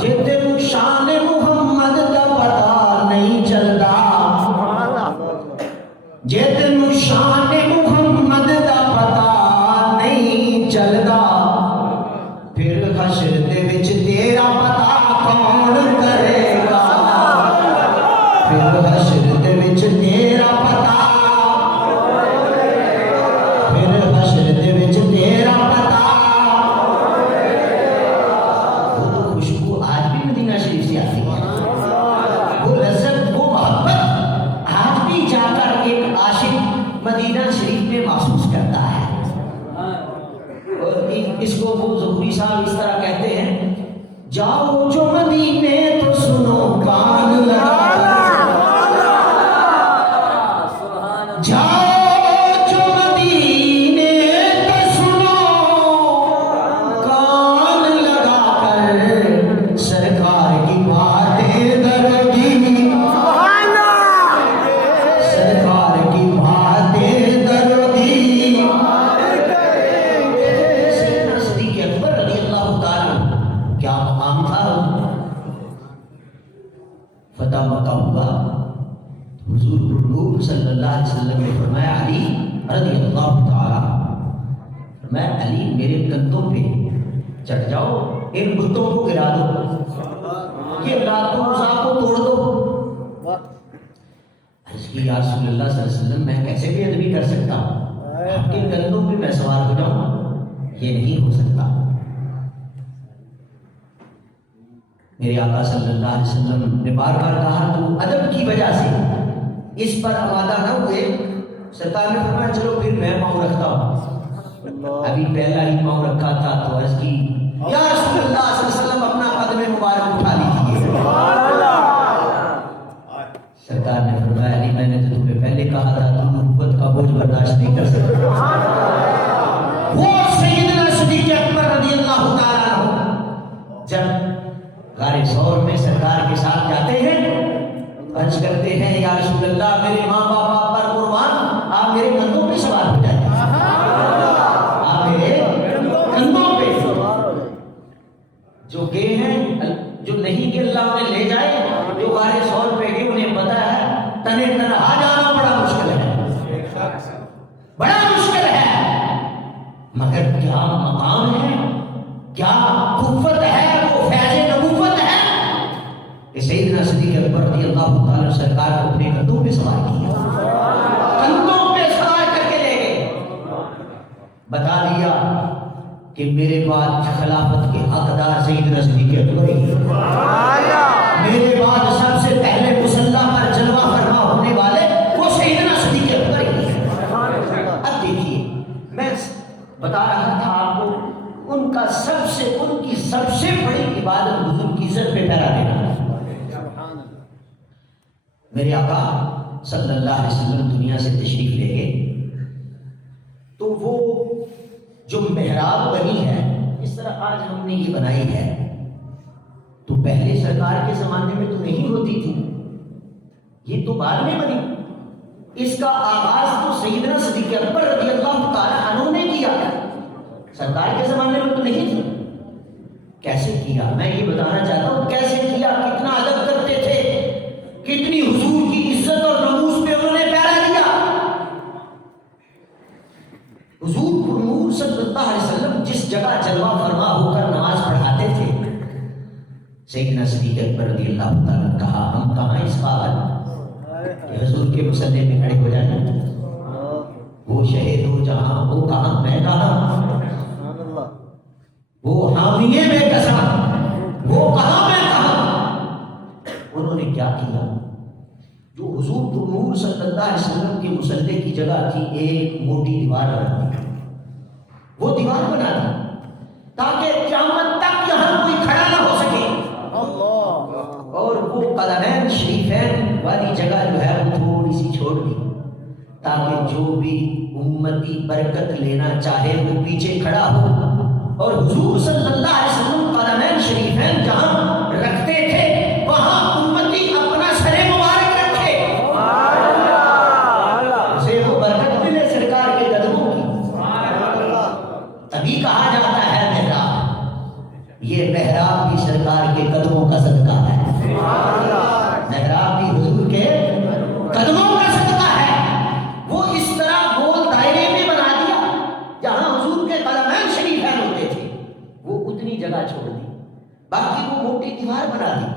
جے تینوں شان محمد دا پتہ نہیں چلدا، جے تینوں شان محمد دا پتہ نہیں چلدا، پھر حشر دے وچ تیرا پتہ کون کرے گا، پھر حشر دے وچ تیرا پتہ، پھر حشر دے وچ تیرا پتہ۔ وہ تو خوشبو آج بھی مدینہ شریف سے آتی ہے، وہ لذت، وہ محبت آج بھی جا کر ایک عاشق مدینہ شریف میں محسوس کرتا ہے۔ اور اس کو وہ ظہوری صاحب اس طرح کہتے ہیں، جاؤ جو مدینے تو سنو کان لگا، جاؤ جو مدینے تو سنو کان لگا کر، سرکار کی باتیں دروگی، سرکار کی باتیں دروگی۔ سیدنا صدیق اکبر رضی اللہ تعالیٰ کیا مقام تھا؟ فتح مکہ ہوا، حضور القلوب صلی اللہ علیہ وسلم نے فرمایا علی رضی اللہ تعالیٰ، فرمایا علی میرے کندھوں پہ چڑھ جاؤ، ان بتوں کو گرا دو، یہ لات و عزا کو توڑ دو۔ عرض کی یا رسول اللہ صلی اللہ علیہ وسلم میں کیسے بے ادبی کر سکتا ہوں، آپ کے کندھوں پہ میں سوار ہو جاؤں، یہ نہیں ہو سکتا۔ میرے آقا صلی اللہ علیہ وسلم نے بار بار کہا تو ادب کی وجہ سے اس پر آمادہ نہ ہوئے۔ سرکار نے فرمایا چلو پھر میں پاؤں رکھتا ہوں۔ ابھی پہلا ہی پاؤں رکھا تھا تو عرض کی یا رسول اللہ صلی اللہ علیہ وسلم اپنا قدم مبارک اٹھا لیجیے۔ سرکار نے فرمایا علی میں نے تو تمہیں پہلے کہا تھا تم نبوت کا بوجھ برداشت نہیں کر سکتے۔ وہ سیدنا صدیق اکبر رضی اللہ تعالیٰ عنہ جب غار ثور میں سرکار کے ساتھ جاتے ہیں، عرض کرتے ہیں یا رسول اللہ میرے ماں باپ آپ پر قربان، آپ میرے کندھوں پہ سوار ہو جائیں، آپ میرے کندھوں پہ۔ جو گئے ہیں جو نہیں کہ اللہ انہیں لے جائے، جو غار ثور پہ گئے انہیں پتا ہے تنہ تنہا جانا بڑا مشکل ہے، بڑا مشکل ہے، مگر کیا مقام ہے، کیا قوت ہے، وہ فیض نبوت ہے کہ سیدنا صدیق اکبر رضی اللہ تعالیٰ سرکار کو اپنے کندھوں پہ سوار کیا، کندھوں پہ سوار کر کے لے گئے، بتا دیا کہ میرے بعد خلافت کے حقدار سیدنا صدیق اکبر ہی، میرے بعد سب سے پہلے مسلح پر جلوہ فرما ہونے والے وہ سیدنا صدیق اکبر ہی۔ اب دیکھیے میں بتا رہا تھا آپ کو ان کی سب سے بڑی عبادت حضور کی عزت پہ پھیلا دینا۔ میرے آقا صلی اللہ علیہ وسلم دنیا سے تشریف لے گئے تو وہ جو محراب بنی ہے اس طرح آج ہم نے یہ بنائی ہے، تو پہلے سرکار کے زمانے میں تو نہیں ہوتی تھی، یہ تو بعد میں بنی۔ اس کا آغاز تو سیدنا صدیق اکبر رضی اللہ تعالیٰ عنہ نے کیا، سرکار کے زمانے میں تو نہیں تھی۔ کیسے کیا میں یہ بتانا چاہتا ہوں، کیسے کیا، کتنا ادب کرتے تھے، کتنی حضور کی عزت اور ناموس پہ انہوں نے پیرا دیا۔ حضور جگہ جلوہ فرما ہو کر نماز پڑھاتے تھے، سیدنا صدیق اکبر رضی اللہ تعالیٰ نے کہا ہم کہاں اس قابل کہ حضور کے مصلی میں کھڑے ہو جائیں؟ وہ شہید ہو جہاں، وہ کہاں میں کہاں، وہ حامیے میں قسم، وہ کہاں میں کہاں۔ انہوں نے کیا کیا؟ جو حضور نور صلی اللہ علیہ وسلم کے مصلی کی جگہ تھی، ایک موٹی دیوار بنا دی، وہ دیوار بنا دی تاکہ قیامت تک یہاں کوئی کھڑا نہ ہو سکے، اور وہ قدمین شریفین والی جگہ جو ہے وہ تھوڑی سی چھوڑ دی تاکہ جو بھی امتی برکت لینا چاہے وہ پیچھے کھڑا ہو، اور حضور صلی اللہ علیہ وسلم قدمین شریفین جہاں رکھتے تھے وہاں امتی اپنا سر مبارک رکھے، اسے وہ برکت ملے سرکار کے قدموں کی، تبھی کہا جاتا ہے محراب۔ یہ محراب بھی سرکار کے قدموں کا صدقہ ہے، محراب بھی حضور کے قدموں کا صدقہ ہے۔ وہ اس طرح گول دائرے میں بنا دیا جہاں حضور کے قدمین شریفین ہوتے تھے، وہ اتنی جگہ چھوڑ دی، باقی وہ موٹی دیوار بنا دی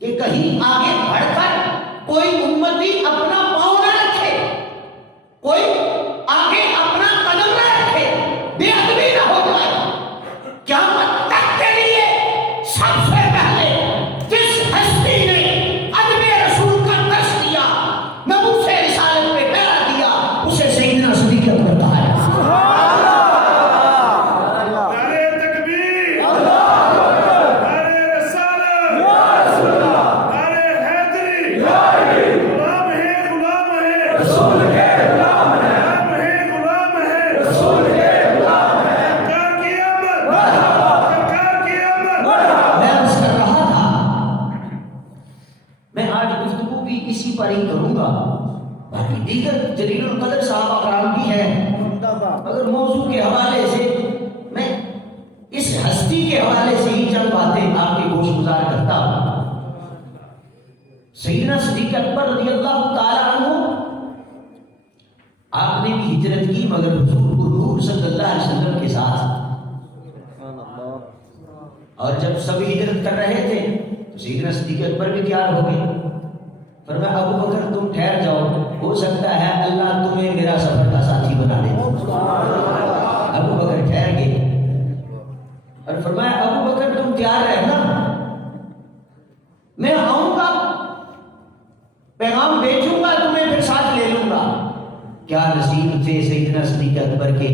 کہ کہیں آگے بڑھ کر کوئی امتی اپنا پاؤں نہ رکھے، کوئی آگے اپنا قدم نہ رکھے، بے ادبی نہ ہو جائے۔ قیامت تک کے لیے سب سے پہلے جس ہستی نے ادب رسول کا درس دیا، ناموس رسالت پہ ڈرا دیا، اسے سیدنا صدیق اکبر کہا ہے۔ نعرہ تکبیر، نعرہ رسالت، نعرہ حیدری، غلام ہے رسول کے، غلام ہے رسول کے، سرکار کی آمد، سرکار کی آمد۔ میں عرض کر رہا تھا، میں آج گفتگو بھی اسی پر ہی کروں گا، باقی دیگر جلیل القدر صحابہ کرام بھی ہیں، مگر موضوع کے حوالے سے میں اس ہستی کے حوالے سے ہی چند باتیں آپ کے گوش گزار کرتا ہوں۔ سیدنا صدیق اکبر رضی اللہ تعالیٰ عنہ، آپ نے بھی ہجرت کی مگر حضور صلی اللہ علیہ وسلم کے ساتھ، اور جب سب ہجرت کر رہے تھے تو سیدنا صدیق اکبر بھی تیار ہو گئے، فرمایا ابو بکر تم ٹھہر جاؤ، ہو سکتا ہے اللہ تمہیں میرا سفر کا ساتھی بنا دے۔ ابو بکر ٹھہر گئے اور فرمایا ابو بکر تم تیار رہنا، میں آؤں گا، پیغام بھیجوں گا، تمہیں پھر ساتھ لے لوں گا۔ کیا نصیب تھے سیدنا صدیق اکبر کے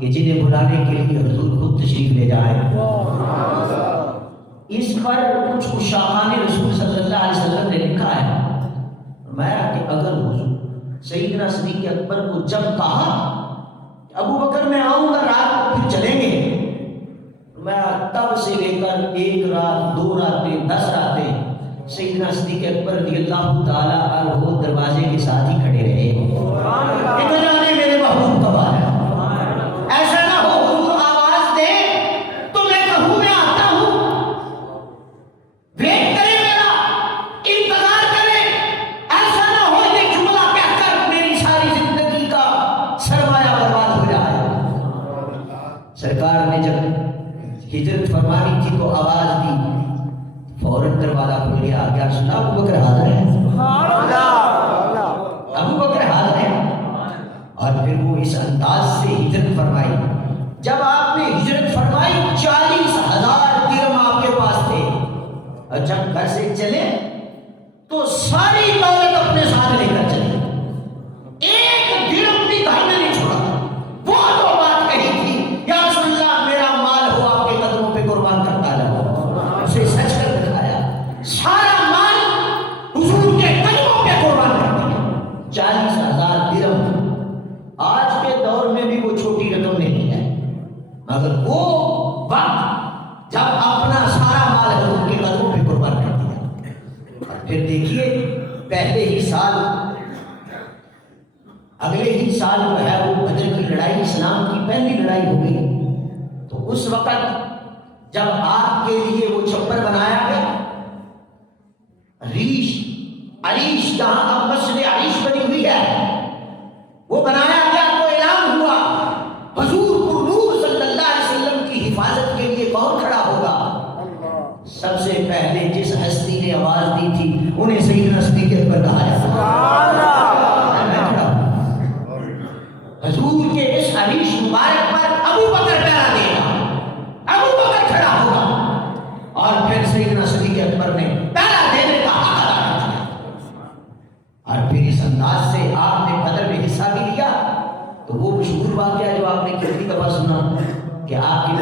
کہ جنہیں بلانے کے لیے حضور خود تشریف لے جائے۔ اس پر کچھ عشاقان رسول صلی اللہ علیہ وسلم نے لکھا ہے، فرمایا کہ اگر حضور سیدنا صدیق اکبر کو جب کہا ابو بکر میں آؤں گا رات کو پھر چلیں گے، میں تب سے لے کر 1 رات 2 راتیں 10 راتیں سیدنا صدیق اکبر رضی اللہ تعالیٰ عنہ دروازے کے ساتھ ہی کھڑے رہے، کہ جانے میرے محبوب کب آیا۔ ایسا نہ ہو حضور آواز دے تو میں کہوں میں آتا ہوں، ویٹ کرے میرا، انتظار کرے، ایسا نہ ہو یہ جملہ کہہ کر میری ساری زندگی کا سرمایہ برباد ہو جائے۔ سرکار نے جب ہجرت فرمانی تھی تو آواز دی، فوراً دروازہ کھل گیا، کیا سنا ابو بکر حاضر ہے، ابو بکر حاضر ہے۔ اور پھر وہ اس انداز سے ہجرت فرمائی، جب آپ نے ہجرت فرمائی 40,000 درہم آپ کے پاس تھے، اور جب گھر سے چلے تو ساری دولت اپنے ساتھ لے کر چلے، ایک درہم بھی گھر میں نہیں چھوڑا۔ وہ تو بات کہی تھی یا رسول اللہ میرا مال ہو آپ کے قدموں پہ قربان کرتا جاؤ، اسے سچ کر دکھایا، سارا مال حضور کے قدموں پہ قربان کر دیا۔ 40,000 درہم آج کے دور میں بھی وہ چھوٹی رقم نہیں ہے، مگر وہ وقت جب اپنا سارا مال حضور کے قدموں پہ قربان کر دیا۔ اور پھر دیکھیے پہلے ہی سال، اگلے ہی سال جو ہے وہ بدر کی لڑائی، اسلام کی پہلی لڑائی ہو گئی، تو اس وقت جب آپ کے لیے وہ چھپر بنایا گیا، عریش جہاں اب مسجد عریش بنی ہوئی ہے، وہ بنایا گیا تو اعلان ہوا حضور نور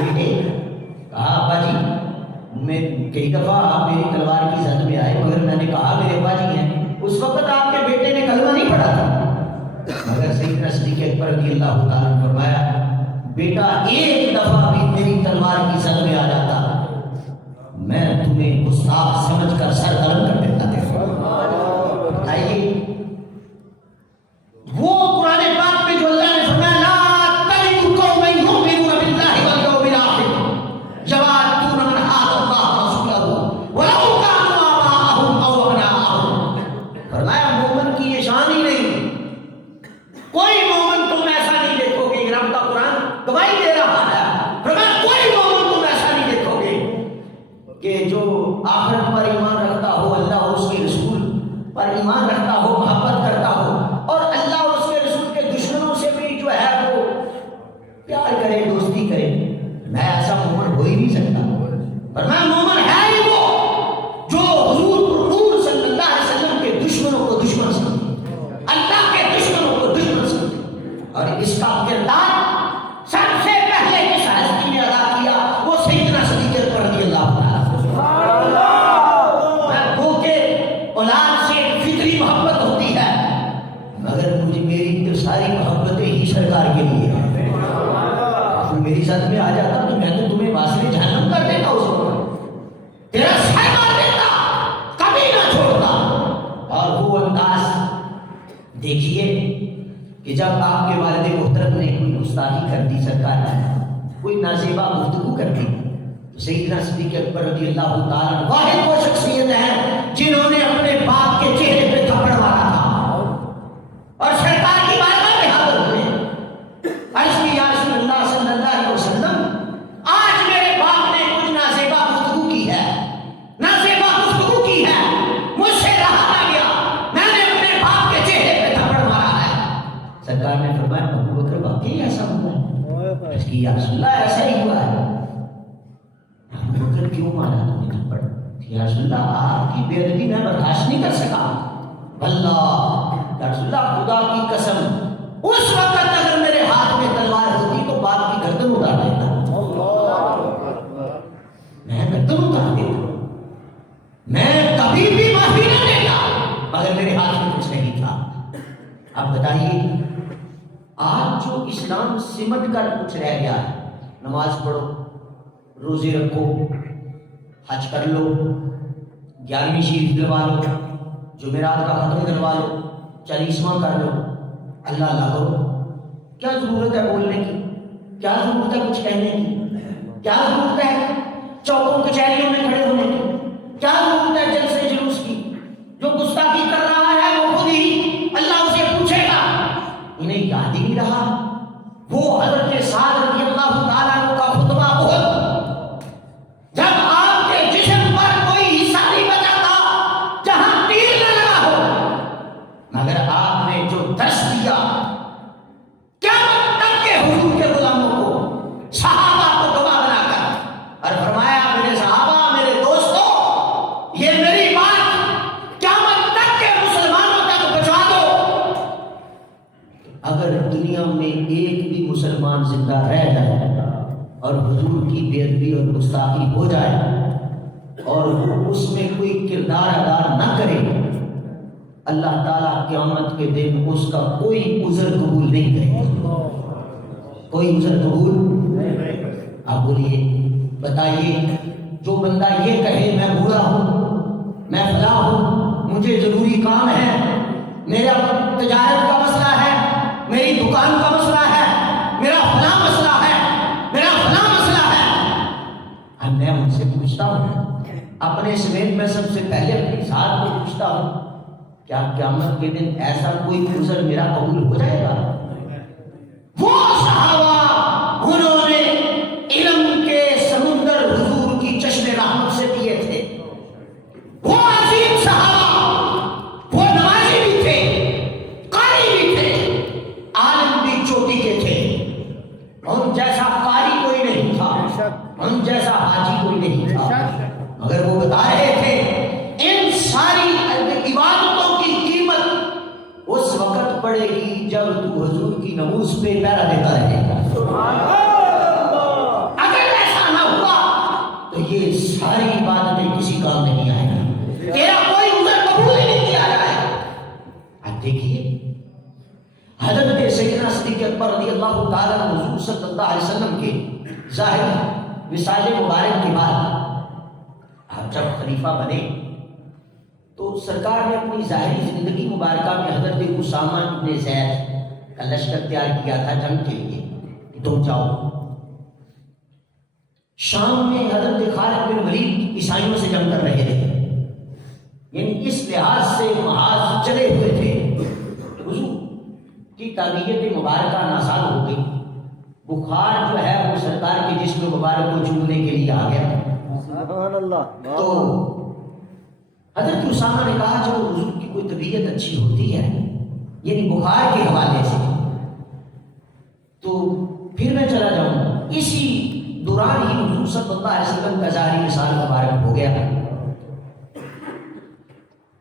بیٹے؟ کہا ابا جی میں کئی دفعہ آپ میری تلوار کی زد میں آئے مگر میں نے کہا میرے ابا جی ہیں. اس وقت آپ کے بیٹے نے کلمہ نہیں پڑھا تھا مگر سیدنا صدیق اکبر رضی اللہ تعالیٰ نے فرمایا بیٹا ایک دفعہ بھی میری تلوار کی زد میں آ جاتا میں تمہیں گستاخ سمجھ کر سر قلم کر دیتا تھا. بتائیے وہ قرآن پاک میں جو اللہ نے فرمایا لا تجد قوما یؤمنون باللہ والیوم الآخر یوادون من حاد اللہ ورسولہ ولو کانوا آباءہم او ابناءہم. فرمایا مومن کی یہ شان ہی نہیں, کوئی مومن تم ایسا نہیں دیکھو گے. رب کا قرآن گواہی دے رہا ہے. فرمایا کوئی مومن تم ایسا نہیں دیکھو گے کہ جو آخرت پر ایمان رکھتا ہو, اللہ اور اس کے رسول پر ایمان رکھتا ہو, محبت کرتا ہو اور اللہ اور اس کے رسول کے دشمنوں سے بھی جو ہے وہ پیار کرے, دوستی کرے. میں ایسا مومن ہو ہی نہیں سکتا. پر میں مومن ہے ہی وہ جو حضور صلی اللہ علیہ وسلم کے دشمنوں کو دشمن سمجھے, اللہ کے دشمنوں کو دشمن سمجھے. اور اس کا کردار سب سے پہلے کس ہستی نے ادا کیا وہ سیدنا صدیق اکبر رضی اللہ تعالیٰ. اولاد سے فطری محبت ہوتی ہے مگر مجھے میری تو ساری محبتیں ہی سرکار کے لیے ہیں. تو میری ساتھ میں آ جاتا تو میں تو تمہیں واسطے جہنم کر دیتا, اس وقت تیرا سر مار دیتا, کبھی نہ چھوڑتا. اور وہ انداز دیکھیے کہ جب آپ کے والد محترم نے کوئی گستاخی کر دی سرکار نے, کوئی نازیبا گفتگو کر دی, تو سیدنا صدیق اکبر رضی اللہ تعالیٰ واحد وہ شخصیت ہے جنہوں نے اپنے باپ کے چہرے پہ تھپڑ مارا تھا اور سرکار کی بارگاہ میں حاضر ہوئے. عرض کی یا رسول اللہ صلی اللہ علیہ وسلم آج میرے باپ نے کچھ نازیبا گفتگو کی ہے, نازیبا گفتگو کی ہے, مجھ سے رہا نہ گیا, میں نے اپنے باپ کے چہرے پہ تھپڑ مارا ہے. سرکار نے فرمایا ابو بکر واقعی ایسا ہوا ہے؟ عرض کی یا رسول اللہ ایسا ہی ہوا ہے. ابو بکر کیوں مارا تم نے تھپڑ؟ یا رسول اللہ آپ کی بے ادبی میں برداشت نہیں کر سکا. واللہ یا رسول اللہ خدا کی قسم اس وقت اگر میرے ہاتھ میں تلوار ہوتی تو باپ کی گردن اتار دیتا, میں گردن اتار دیتا, میں کبھی بھی معافی نہ دیتا مگر میرے ہاتھ میں کچھ نہیں تھا. اب بتائیے آج جو اسلام سمٹ کر کچھ رہ گیا ہے, نماز پڑھو, روزے رکھو, حج کر لو, 11ویں شریف دلوا لو, جمعرات کا ختم کروا لو, 40واں کر لو, اللہ اللہ کرو. کیا ضرورت ہے بولنے کی؟ کیا ضرورت ہے کچھ کہنے کی؟ کیا ضرورت ہے چوکوں کچہریوں میں کھڑے ہونے کی؟ کیا ضرورت ہے جلسے جلوس کی؟ جو گستاخی کر رہا ہے وہ خود ہی اللہ اسے پوچھے گا. انہیں یاد ہی نہیں رہا وہ حضرت سعد رضی اللہ تعالیٰ عنہ کا خطبہ بہت, جب آپ کے جسم پر کوئی حصہ نہیں بچا تھا جہاں تیر نہ لگا ہو, مگر آپ نے جو درس دیا قیامت تک کے حضور کے غلاموں کو, صحابہ کو گواہ بنا کر, اور فرمایا میرے صحابہ, میرے دوستو, یہ میری بات قیامت تک کے مسلمانوں تک پہنچا دو. اگر دنیا میں ایک بھی مسلمان زندہ رہ جائے اور حضور کی بے ادبی اور گستاخی ہو جائے اور اس میں کوئی کردار ادا نہ کرے, اللہ تعالیٰ قیامت کے دن اس کا کوئی عذر قبول نہیں کرے گا, کوئی عذر قبول نہیں کرے گا. آپ بولیے بتائیے جو بندہ یہ کہے میں بوڑھا ہوں, میں فلاں ہوں, مجھے ضروری کام ہے, میرا تجارت کا مسئلہ ہے, میری دکان کا مسئلہ ہے, میرا فلاں مسئلہ ہے, میرا فلاں مسئلہ ہے, اب میں ان سے پوچھتا ہوں, اپنے سمیت میں سب سے پہلے اپنی ذات کو پوچھتا ہوں, کیا قیامت کے دن ایسا کوئی عذر میرا قبول ہو جائے گا؟ وہ صحابہ انہوں نے علم کے سمندر حضور کی چشم رحمت سے پیے تھے, وہ عظیم صحابہ, وہ نمازی بھی تھے, قاری بھی تھے, عالم بھی چوٹی کے تھے. ان جیسا قاری کوئی نہیں تھا, ان جیسا حاجی کوئی نہیں تھا, مگر وہ بتا رہے تھے ان ساری عبادتوں کی قیمت اس وقت پڑے گی جب تو حضور کی نماز پہ پیرا دیتا رہے گا. اگر تو یہ ساری عبادتیں کسی کام نہیں آئے گی، تیرا کوئی عذر قبول ہی نہیں کیا رہا ہے۔ اب دیکھیے حضرت سیدنا صدیق اکبر رضی اللہ تعالیٰ عنہ حضور صلی اللہ علیہ وسلم کے ظاہر وصال مبارک کے بعد آپ جب خلیفہ بنے تو سرکار نے اپنی ظاہری زندگی مبارکہ میں حضرت اسامہ بن زید کا لشکر تیار کیا تھا جنگ کے لیے کہ تم جاؤ۔ شام میں حضرت خالد بن ولید عیسائیوں سے جنگ کر رہے تھے، یعنی اس لحاظ سے محاذ چلے ہوئے تھے۔ حضور کی طبیعت مبارکہ ناساز ہو گئی، بخار جو ہے وہ سرکار کے جسم مبارک کو چومنے کے لیے آ گیا۔ سبحان اللہ۔ تو حضرت اسامہ نے کہا جب حضور کی کوئی طبیعت اچھی ہوتی ہے یعنی بخار کے حوالے سے تو پھر میں چلا جاؤں۔ اسی دوران ہی حضور صلی اللہ علیہ وسلم کا ظاہری وصال مبارک ہو گیا۔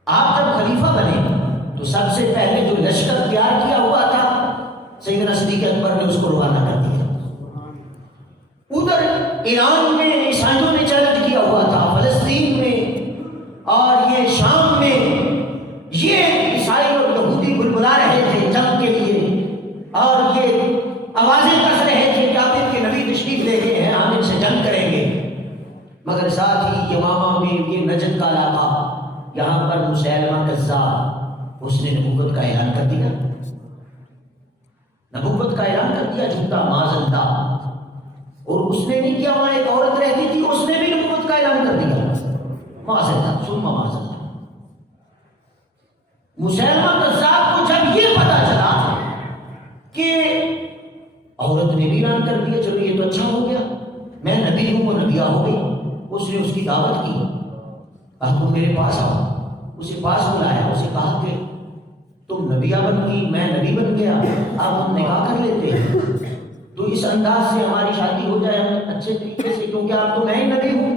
آپ جب خلیفہ بنے تو سب سے پہلے جو لشکر تیار کیا ہوا تھا سیدنا صدیق اکبر نے اس کو روانہ کر دیا۔ ادھر ایران میں عیسائیوں نے چیلنج کیا ہوا تھا، فلسطین میں اور یہ شام میں یہ عیسائی اور یہودی بلبلا رہے تھے جنگ کے لیے، اور یہ آوازیں کس رہے تھے کہ آپ ان کے نبی تشریف لے گئے ہیں، ہم ان سے جنگ کریں گے۔ مگر ساتھ ہی یمامہ میں یہ نجد کا علاقہ، یہاں پر مسیلمہ کذاب اس نے نبوت کا اعلان کر دیا، نبوت کا اعلان کر دیا، جھوٹا معاذ اللہ۔ اور اس نے نہیں کیا، وہاں ایک عورت رہتی تھی، اس نے بھی نبوت کا اعلان کر دیا، معاذ اللہ ثم معاذ اللہ۔ مسیلمہ کذاب کو جب یہ پتا چلا کہ عورت نے بھی اعلان کر دیا، چلو یہ تو اچھا ہو گیا، میں نبی ہوں وہ نبیہ ہو گئی، اس نے اس کی دعوت کی، اب تم میرے پاس آؤ۔ اسے پاس بلایا، اسے کہا کہ تم نبیہ بن گئی، میں نبی بن گیا، اب ہم نکاح کر لیتے ہیں، تو اس انداز سے ہماری شادی ہو جائے اچھے طریقے سے، کیونکہ اب تو میں ہی نبی ہوں۔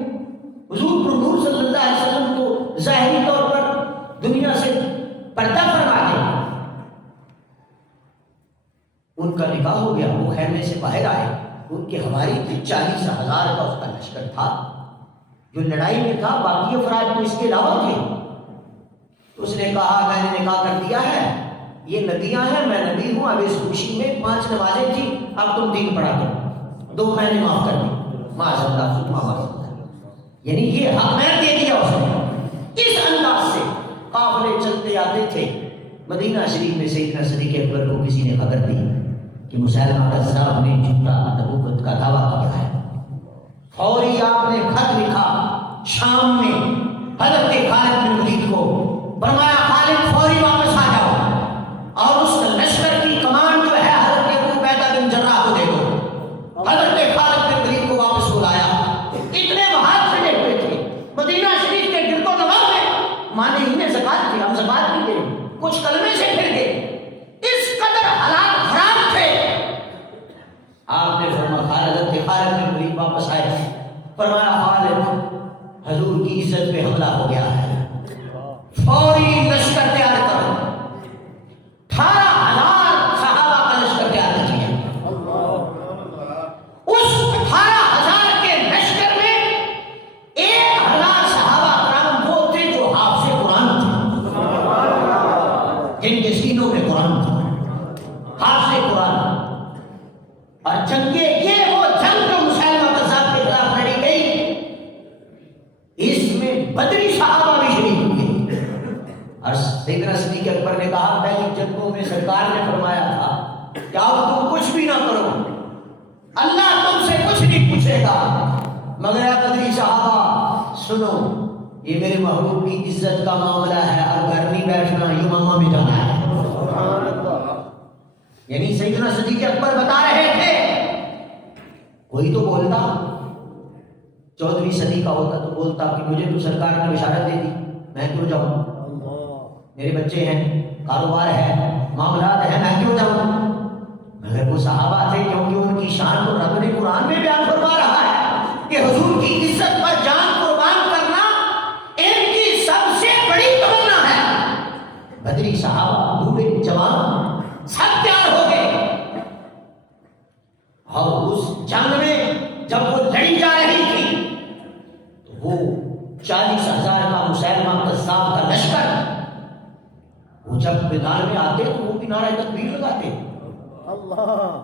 حضور پر صلی اللہ علیہ وسلم تو ظاہری طور پر دنیا سے پردہ فرما دے۔ ان کا نکاح ہو گیا، وہ خیمے سے باہر آئے، ان کے حواری تھے 40,000 کا اس کا لشکر تھا جو لڑائی میں تھا، باقی افراد تو اس کے علاوہ تھے۔ تو اس نے کہا میں نے نکاح کر دیا ہے، یہ نبیاں ہیں، میں نبی ہوں، اب اس خوشی میں 5 نمازیں تھی، اب تم 3 پڑھا دو، 2 میں نے معاف کر دی، معاذ اللہ ثم معاذ اللہ۔ یعنی یہ حق میں دے دیا اس نے۔ اس انداز سے قافلے چلتے آتے تھے۔ مدینہ شریف میں سیدنا صدیق اکبر کو کسی نے خبر دی کہ مسیلمہ کذاب نے جھوٹا نبوت کا دعویٰ کیا ہے۔ فوری آپ نے خط لکھا شام میں حضرت خالد بن ولید کو، فرمایا خالد فوری واپس آ جاؤ اور اس لشکر کی کمان جو ہے حضرت ابو عبیدہ بن جراح کو دے دو۔ حضرت خالد بن ولید کو واپس بلایا، اتنے بہار کھڑے ہوئے تھے مدینہ شریف کے گرد و نواح میں، مانے ہی نے زکات کی، ہم زکات نہیں دیں، کچھ کلمے سے پھر گئے، اس قدر حالات خراب تھے۔ آپ نے فرمایا حضرت خالد بن ولید واپس آئے، فرمایا خالد حضور کی عزت پہ حملہ ہو گیا ہے، فوری لشکر تیار کرو۔ 18,000 صحابہ کا لشکر تیار کر لیا۔ اس 18,000 کے لشکر میں 1,000 صحابہ کرام وہ تھے جو حافظ قرآن تھے، جن کے سینوں میں قرآن تھا، حافظ قرآن۔ اور یہ وہ جنگ جو مسیلمہ کذاب کے خلاف لڑی گئی، اس میں بدری صحابہ بھی شریک ہوئے۔ اور سیدنا صدیق اکبر نے کہا پہلی جنگوں میں سرکار نے فرمایا تھا کہ اب تم کچھ بھی نہ کرو، اللہ تم سے کچھ نہیں پوچھے گا، مگر اے بدری صحابہ سنو، یہ میرے محبوب کی عزت کا معاملہ ہے اور گھر نہیں بیٹھنا، یمامہ میں جانا ہے۔ یعنی سیدنا صدیق اکبر بتا رہے تھے، کوئی تو بولتا 14ویں صدی کا ہوتا تو بولتا کہ مجھے تو سرکار نے بشارت دے دی، میں کیوں جاؤں، میرے بچے ہیں، کاروبار ہے، معاملات ہیں، میں کیوں جاؤں۔ مگر وہ صحابہ تھے کیونکہ ان کی شان کو رب نے قرآن میں بیان فرما رہا ہے کہ حضور کی عزت پر جان قربان کرنا ان کی سب سے بڑی تمنا ہے۔ بدری صحابہ بوڑھے جوان سب تیار ہو گئے، اور اس جنگ میں جب وہ لڑی جا رہی تھی میدان میں آتے تو وہ بھی نعرہ تکبیر لگاتے. اللہ.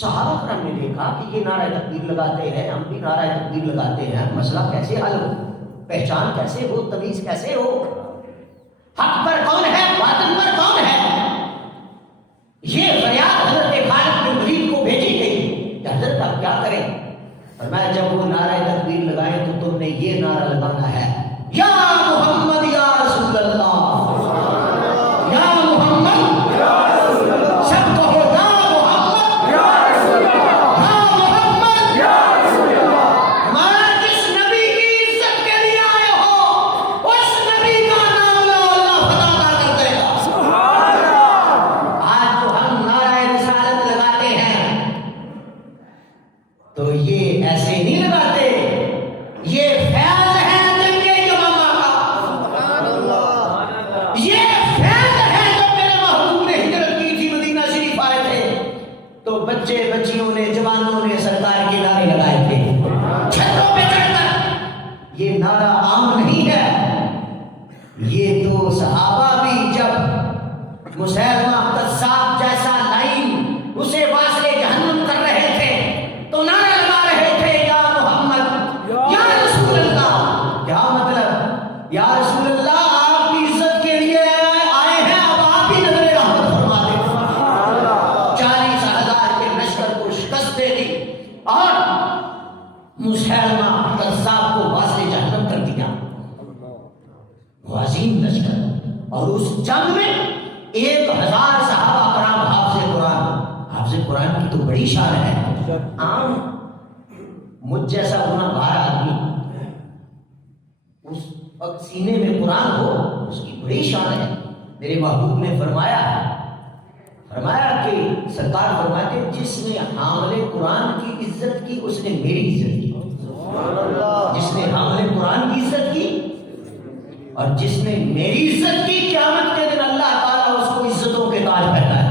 صحابہ کرام نے دیکھا کہ یہ نعرہ تکبیر لگاتے ہیں, ہم بھی نعرہ تکبیر لگاتے ہیں, مسئلہ کیسے حل ہو, پہچان کیسے ہو, تمیز کیسے ہو, حق پر کون ہے, باطل پر کون ہے. یہ فریاد حضرت خالد بن ولید کو بھیجی گئی کہ حضرت آپ کیا کریں. فرمایا جب وہ نعرہ تکبیر لگائیں تو تم نے یہ نعرہ لگانا ہے, یا محمد یا رسول اللہ, یا محمد یا رسول اللہ. سب کہو یا محمد یا رسول اللہ, یا محمد یا رسول اللہ. ہمارا جس نبی کی عزت کے لیے آئے ہو اس نبی کا نام لو, اللہ فتح کر دے گا. سبحان اللہ. آج جو ہم نعرہ رسالت لگاتے ہیں تو یہ ایسے نہیں لگاتے, یہ فیض ہے جنگ یمامہ کا, یہ فیض ہے. جب میرے محبوب نے ہجرت کی تھی, مدینہ شریف آئے تھے تو بچے بچیوں نے, جوانوں نے سرکار کے نعرے لگائے تھے چھتوں پہ چڑھ کر. یہ نعرہ عام نہیں ہے, یہ تو صحابہ بھی جب مسیلمہ قذاب جیسا لائن اسے واصل جہنم کر رہے تھے تو نعرہ لگا رہے تھے, یا محمد یا رسول اللہ. کیا مطلب, یا رسول اللہ آپ کی عزت کے لیے آئے ہیں, اب آپ ہی نظر رحمت فرما دیں. 40,000 کے لشکر کو شکست دے دی اور مسیلمہ قذاب کو واصل جہنم کر دیا. وہ عظیم لشکر, اور اس جنگ میں 1,000 صحابہ کرام حافظ قرآن. حافظ قرآن کی تو بڑی شان ہے. عام مجھ جیسا گناہ گار آدمی اس وقت سینے میں قرآن ہو, اس کی بڑی شان ہے. میرے محبوب نے فرمایا کہ سرکار فرماتے جس نے حامل قرآن کی عزت کی اس نے میری عزت کی, جس نے حامل قرآن کی عزت کی اور جس نے میری عزت کی, قیامت کے دن اللہ تعالیٰ اس کو عزتوں کے تاج پہنائے.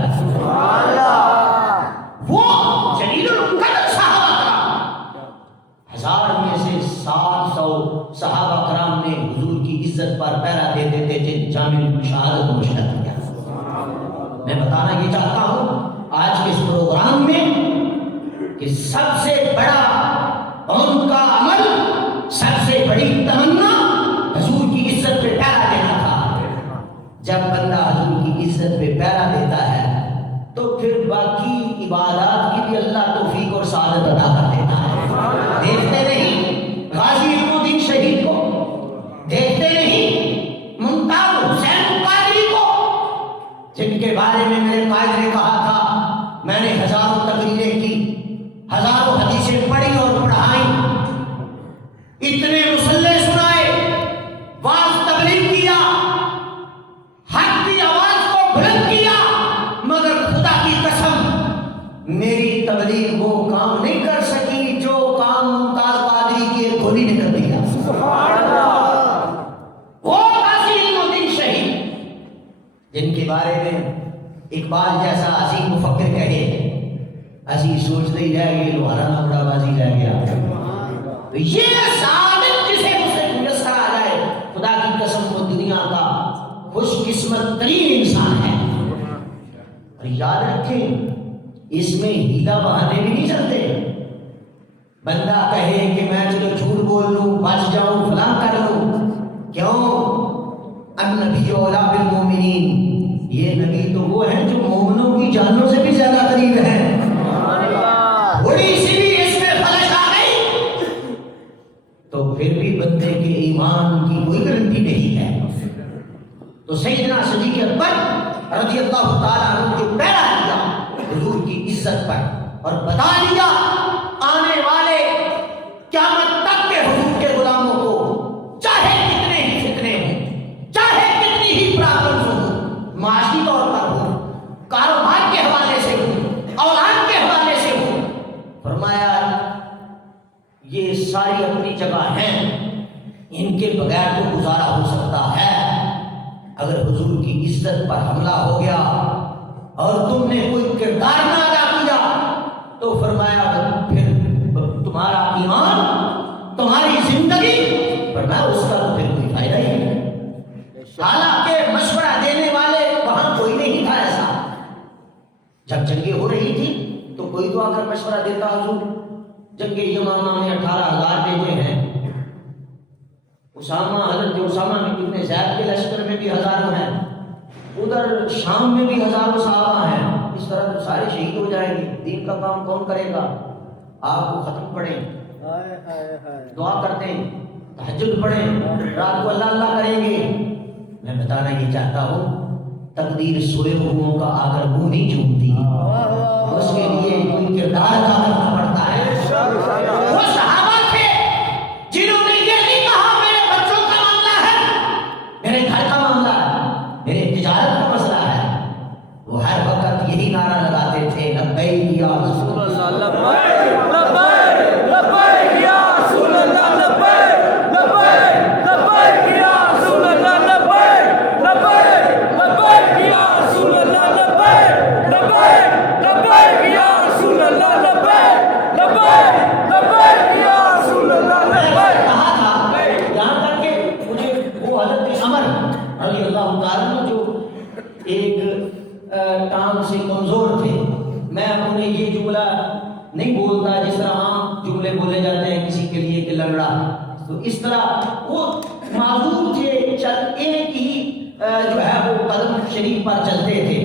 وہ جلیل القدر صحابہ کرام, 1000 میں سے 700 صحابہ کرام نے حضور کی عزت پر پہرا دیتے تھے جامع شہادت کو مشرف کیا. میں بتانا یہ چاہتا ہوں آج کے اس پروگرام میں کہ سب سے بڑا ان کا عمل, سب سے بڑی تمنا حضور کی عزت پہ پہرا دینا تھا. جب بندہ حضور کی عزت پہ پہرا دیتا ہے تو پھر باقی عبادات کی بھی اللہ توفیق اور سعادت عطا کر دیتا ہے. دیکھتے نہیں غازی الدین شہید کو, دیکھتے نہیں ممتاز حسین قادری کو, جن کے بارے میں میرے قائد نے کہا تھا میں نے ہزاروں تقریریں کی, ہزاروں حدیثیں پڑھی اور پڑھائیں, اتنے مصلے سنائے, واز تبلیغ کیا, حق کی آواز کو بلند کیا, مگر خدا کی قسم میری تبلیغ وہ کام نہیں کر سکی جو کام ممتاز قادری کی ایک گولی نے کر دیا. وہ غازی الدین شہید جن کے بارے میں اقبال جیسا عظیم مفکر کہے ایسی سوچتے ہی رہ گئے لوہارا نہ بڑا بازی رہ گیا. تو یہ سعادت جسے میسر آ جائے, خدا کی قسم وہ دنیا کا خوش قسمت ترین انسان ہے. اور یاد رکھیں اس میں ہیلا بہانے بھی نہیں چلتے. بندہ کہے کہ میں چلو جھوٹ بول لوں, بچ جاؤں, فلاں کر لوں, کیوں؟ النبی اولا بالمومنین, یہ نبی تو وہ ہیں جو مومنوں کی جانوں سے بھی زیادہ قریب ہیں. تھوڑی سی بھی اس میں خلش آ گئی تو پھر بھی بندے کے ایمان کی کوئی گارنٹی نہیں ہے. تو سیدنا صدیق اکبر رضی اللہ تعالیٰ عنہ جو پہرا دیا حضور کی عزت پر اور بتا دیا آنے والے قیامت تک کے حضور کے غلاموں کو, چاہے کتنے ہی فتنے ہوں, چاہے کتنی ہی پرابلمز ہوں, معاشی طور پر ہوں, کاروبار کے حوالے سے ہوں, اولاد کے حوالے سے ہوں, فرمایا یہ ساری اپنی جگہ ہیں, ان کے بغیر تو گزارا ہو سکتا ہے. اگر حضور کی عزت پر حملہ ہو گیا اور تم نے کوئی کردار نہ ادا کیا تو فرمایا پھر تمہارا ایمان, تمہاری زندگی, فرمایا اس کا تو پھر کوئی فائدہ ہی نہیں. حالانکہ مشورہ دینے والے جب جنگیں ہو رہی تھی تو کوئی تو آ کر مشورہ دیتا حضور جنگ یمامہ میں 18,000 بھیجے ہیں، حضرت اسامہ میں کتنے زید کے لشکر میں بھی ہزاروں ہیں، ادھر شام میں بھی ہزاروں صحابہ ہیں، اس طرح تو سارے شہید ہو جائیں گے، دین کا کام کون کرے گا؟ آپ کو ختم پڑھیں، دعا کرتے ہیں، تہجد پڑھیں، رات کو اللہ اللہ کریں گے۔ میں بتانا یہ چاہتا ہوں تقدیر سوئے ہوئوں کا اگر منہ نہیں چومتی اس کے لیے کوئی کردار ادا کرنا پڑتا ہے۔ وہ صحابہ تھے جنہوں نے یہ نہیں کہا میرے بچوں کا معاملہ ہے، میرے گھر کا معاملہ ہے، میرے تجارت کا مسئلہ ہے، وہ ہر وقت یہی نعرہ لگاتے تھے لبیک یا رسول اللہ، لبیک لبیک لبیک یا رسول اللہ، لبیک لبیک لبیک یا رسول اللہ، لبیک لبیک لبیک یا رسول اللہ، لبیک لبیک لبیک یا رسول اللہ، لبیک لبیک لبیک یا رسول اللہ، لبیک۔ کہا تھا یہاں تک کہ مجھے وہ حضرت عمر رضی اللہ تعالیٰ عنہ جو ایک ٹانگ سے کمزور تھے، میں انہیں یہ جملہ نہیں بولتا جس طرح عام جملے بولے جاتے ہیں کسی کے لیے کہ لنگڑا، تو اس طرح وہ معذور تھے، ایک ہی جو ہے وہ قدم شریف پر چلتے تھے،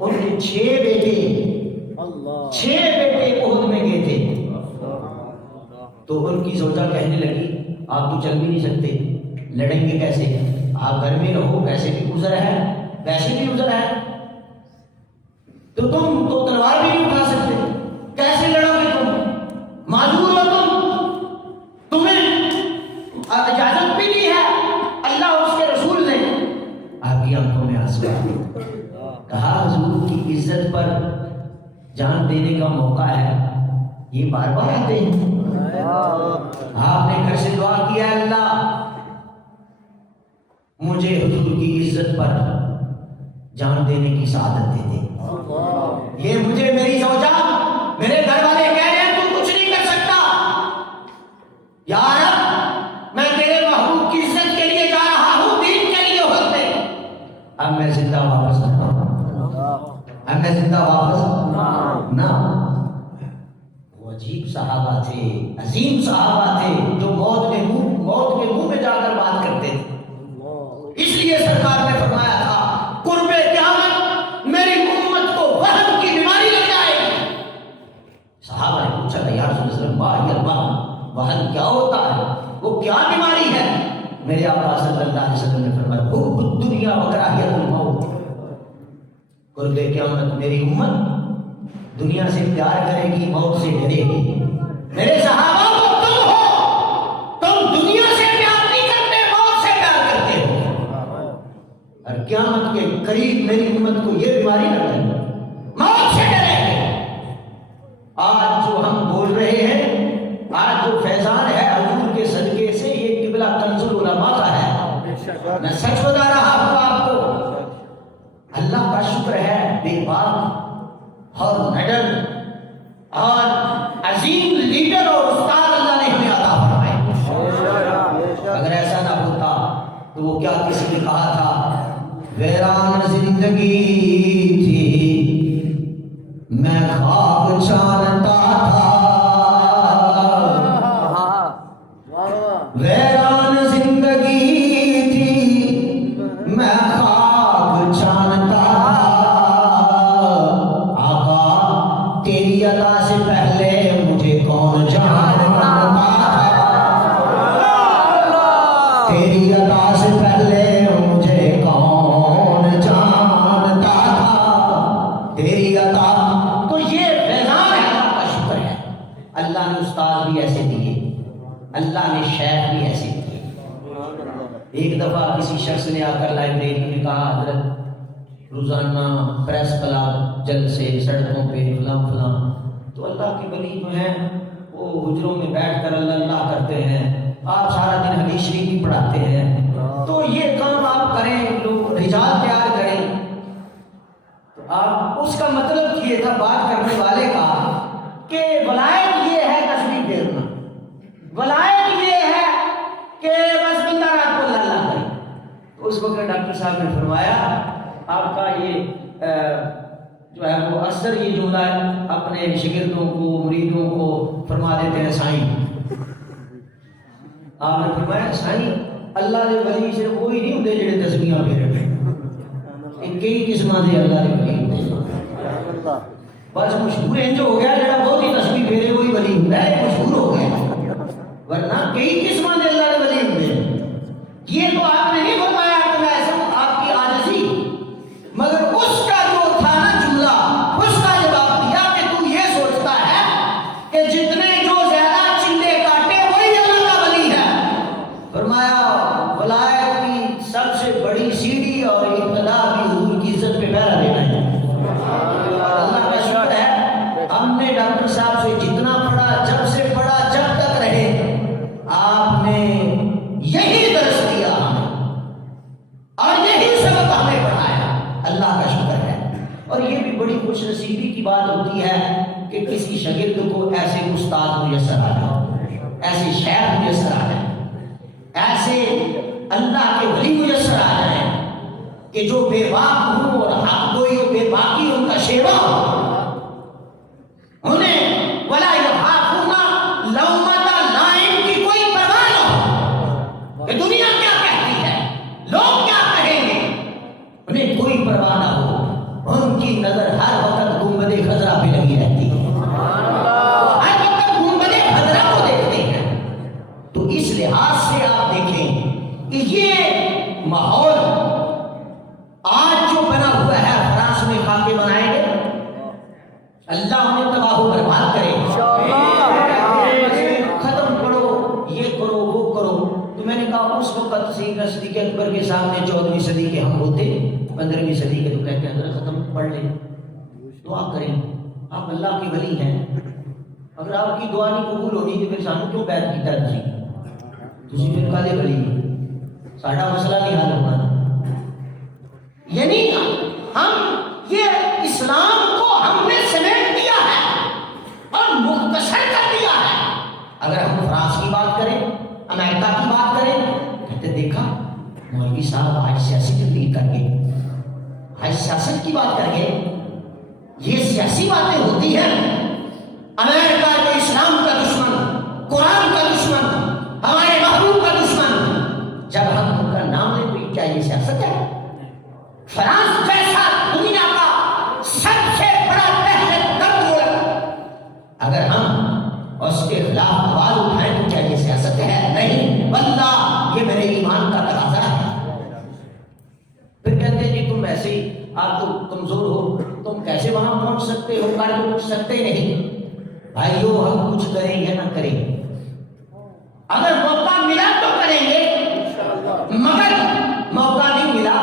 ان کے 6 بیٹے احد میں گئے تھے، تو ان کی زوجہ کہنے لگی آپ تو چل بھی نہیں سکتے، لڑیں گے کیسے؟ آپ گھر میں رہو، ویسے بھی گزر ہے، تو تم تو تلوار بھی نہیں اٹھا سکتے، کیسے لڑو گے؟ تم معذور ہو، تمہیں اجازت بھی نہیں ہے، اللہ اور اس کے رسول نے۔ آپ کی آنکھوں میں آنسو آئے، کہا حضور کی عزت پر جان دینے کا موقع ہے، یہ بار بار آتے ہیں۔ آپ نے گھر سے دعا کیا ہے اللہ مجھے حضور کی عزت پر جان دینے کی سعادت دے دے۔ یہ مجھے میری زوجہ میرے گھر والے کہہ رہے ہیں تم کچھ نہیں کر سکتا، یا رب میں تیرے محبوب کی عزت کے لیے جا رہا ہوں، دین کے لیے ہوتے، اب میں زندہ واپس نہ۔ وہ عجیب صحابہ تھے، عظیم صحابہ تھے، جو موت کے منہ میں جا کر بات کرتے تھے۔ اس لیے سرکار نے فرمایا تھا قرب قیامت میری امت کو وہن کی بیماری لگ جائے گی۔ صحابہ نے پوچھا کہ یا رسول اللہ وہن کیا ہوتا ہے، وہ کیا بیماری ہے؟ میرے آقا صلی اللہ علیہ وسلم نے فرمایا حب الدنیا و کراہیت الموت، قرب قیامت میری امت دنیا سے پیار کرے گی، موت سے ڈرے گی۔ میرے صحابہ کو تم ہو، تم دنیا سے پیار نہیں کرتے، موت سے پیار کرتے ہو، اور قیامت کے قریب میری امت کو یہ بیماری لگ گئی، موت سے ڈرے گی۔ آج جو ہم بول رہے ہیں، آج جو فیضان ہے حضور کے صدقے سے، یہ قبلہ کنز العلماء کا ہے۔ میں سچ بتا رہا ہوں آپ کو، اللہ کا شکر ہے بے باک اور میڈل اور عظیم لیڈر اور استاد اللہ نے ہمیں عطا فرمائے۔ اگر ایسا نہ ہوتا تو وہ کیا کسی نے کہا تھا ویران زندگی تھی میں خواب چاہتا تھا، ویران زندگی تھی میں خواب چاہتا تھا، آقا تیری عطا سے پہلے مجھے کون جانتا تھا، تیری عطا سے پہلے مجھے کون جانتا تھا، تیری عطا۔ تو یہ فیضان ہے، اللہ کا شکر ہے، اللہ نے استاد بھی ایسے دیے، اللہ نے شیخ بھی ایسے دیے۔ ایک دفعہ کسی شخص نے آ کر لائبریری میں کہا حضرت روزانہ پریس کلب جلسے سڑکوں پہ فلاں فلاں، تو اللہ کے ولی جو ہیں وہ حجروں میں بیٹھ کر اللہ اللہ کرتے ہیں، آپ سارا دن حدیث شریف بھی پڑھاتے ہیں، تو یہ کام آپ کریں، لوگ رجال تیار کریں۔ تو آپ اس کا مطلب یہ تھا بات کرنے والے کا کہ ولایت یہ ہے تسبیح پھیرنا، ولایت یہ ہے کہ بس بندہ رات کو اللہ اللہ کرے۔ تو اس وقت ڈاکٹر صاحب نے فرمایا آپ کا یہ جو ہے وہ اکثر یہ جملہ اپنے شاگردوں کو مریدوں کو فرما دیتے ہیں سائیں آپ نے فرمایا سائیں اللہ دے ولی صرف وہی نہیں ہوتے جڑے تسبیحاں پھیرن کئی قسماں دے اللہ دے ولی ہوندے بس مشہور انج ہو گیا جڑا بہت ہی تسبیح پھیرے وہی ولی ہوندا ہے مشہور ہو گیا ورنہ کئی قسماں دے اللہ دے ولی ہوندے یہ تو آپ نے نہیں فرمایا کہ ایسا آپ کی عاجزی مگر اس کا جو تھا نا جملہ اس کا جواب دیا کہ تو یہ سوچتا ہے کہ جتنے جو زیادہ چندے کاٹے وہی اللہ کا ولی ہے فرمایا ولایت کی سب سے بڑی سیڑھی اور ابتدا بھی حضور کی عزت پہ پہرا دینا ہے اللہ کا شکر ہے ہم نے ڈاکٹر صاحب سے جتنا پڑھا جب سے پڑھا جب تک رہے آپ نے یہی درس دیا ہمیں اور یہی سبق ہمیں پڑھایا اللہ کا شکر ہے اور یہ بھی بڑی خوش نصیبی کی بات ہوتی ہے کہ کسی شاگرد کو ایسے استاد میسر آ جائے ایسے شیخ میسر آ جائے ایسے اللہ کے ولی میسر آ جائیں کہ جو بے باک ہوں اور حق گوئی اور بے باکی ان کا شیوا ہو انہیں ولا یخافون لومۃ لائم کی کوئی پرواہ نہ ہو کہ دنیا کیا کہتی ہے لوگ کیا کہیں گے انہیں کوئی پرواہ نہ ہو ان کی نظر ہر وقت گنبد خضرا پہ لگی رہتی ہے ہر وقت گنبد خضرا کو دیکھتے ہیں تو اس لحاظ سے آپ دیکھیں کہ یہ ماحول آج جو بنا ہوا ہے فرانس میں خاکے بنائیں گے اللہ انہیں تباہ و برباد کرے ختم کرو یہ کرو وہ کرو تو میں نے کہا اس وقت سیدنا صدیق اکبر کے سامنے 14ویں صدی کے ہم ہوتے 15ویں صدی کے تو کہتے ہیں حضرت ختم پڑھ لیں دعا کریں آپ اللہ کے ولی ہیں اگر آپ کی دعا نہیں قبول ہونی تو پھر سانو کیوں بیعت کیتا تسی پھر کالے ولی ساڈا مسئلہ نہیں حل ہونا یعنی ہم یہ اسلام کو ہم نے سمیٹ دیا ہے اور مختصر کر دیا ہے اگر ہم فرانس کی بات کریں امریکہ کی بات کریں کہتے دیکھا مولوی صاحب آج سیاسی تبلیغ کر کے آج سیاست کی بات کر کے یہ سیاسی باتیں ہوتی ہیں امریکہ کے اسلام کا دشمن قرآن کا دشمن ہمارے محبوب کا دشمن جب ہم ان کا نام لیں تو کیا یہ سیاست ہے فرانس جیسا دنیا کا سب سے بڑا دہشت گرد ملک اگر ہم اس کے خلاف آواز اٹھائیں تو کیا یہ سیاست ہے نہیں واللہ یہ میرے ایمان کا تقاضا ہے پھر کہتے ہیں جی تم ایسے ہی آپ تو کمزور ہو تم کیسے وہاں پہنچ سکتے ہو کر تو پہنچ سکتے نہیں بھائیو ہم کچھ کریں یا نہ کریں اگر موقع ملا تو کریں گے مگر موقع نہیں ملا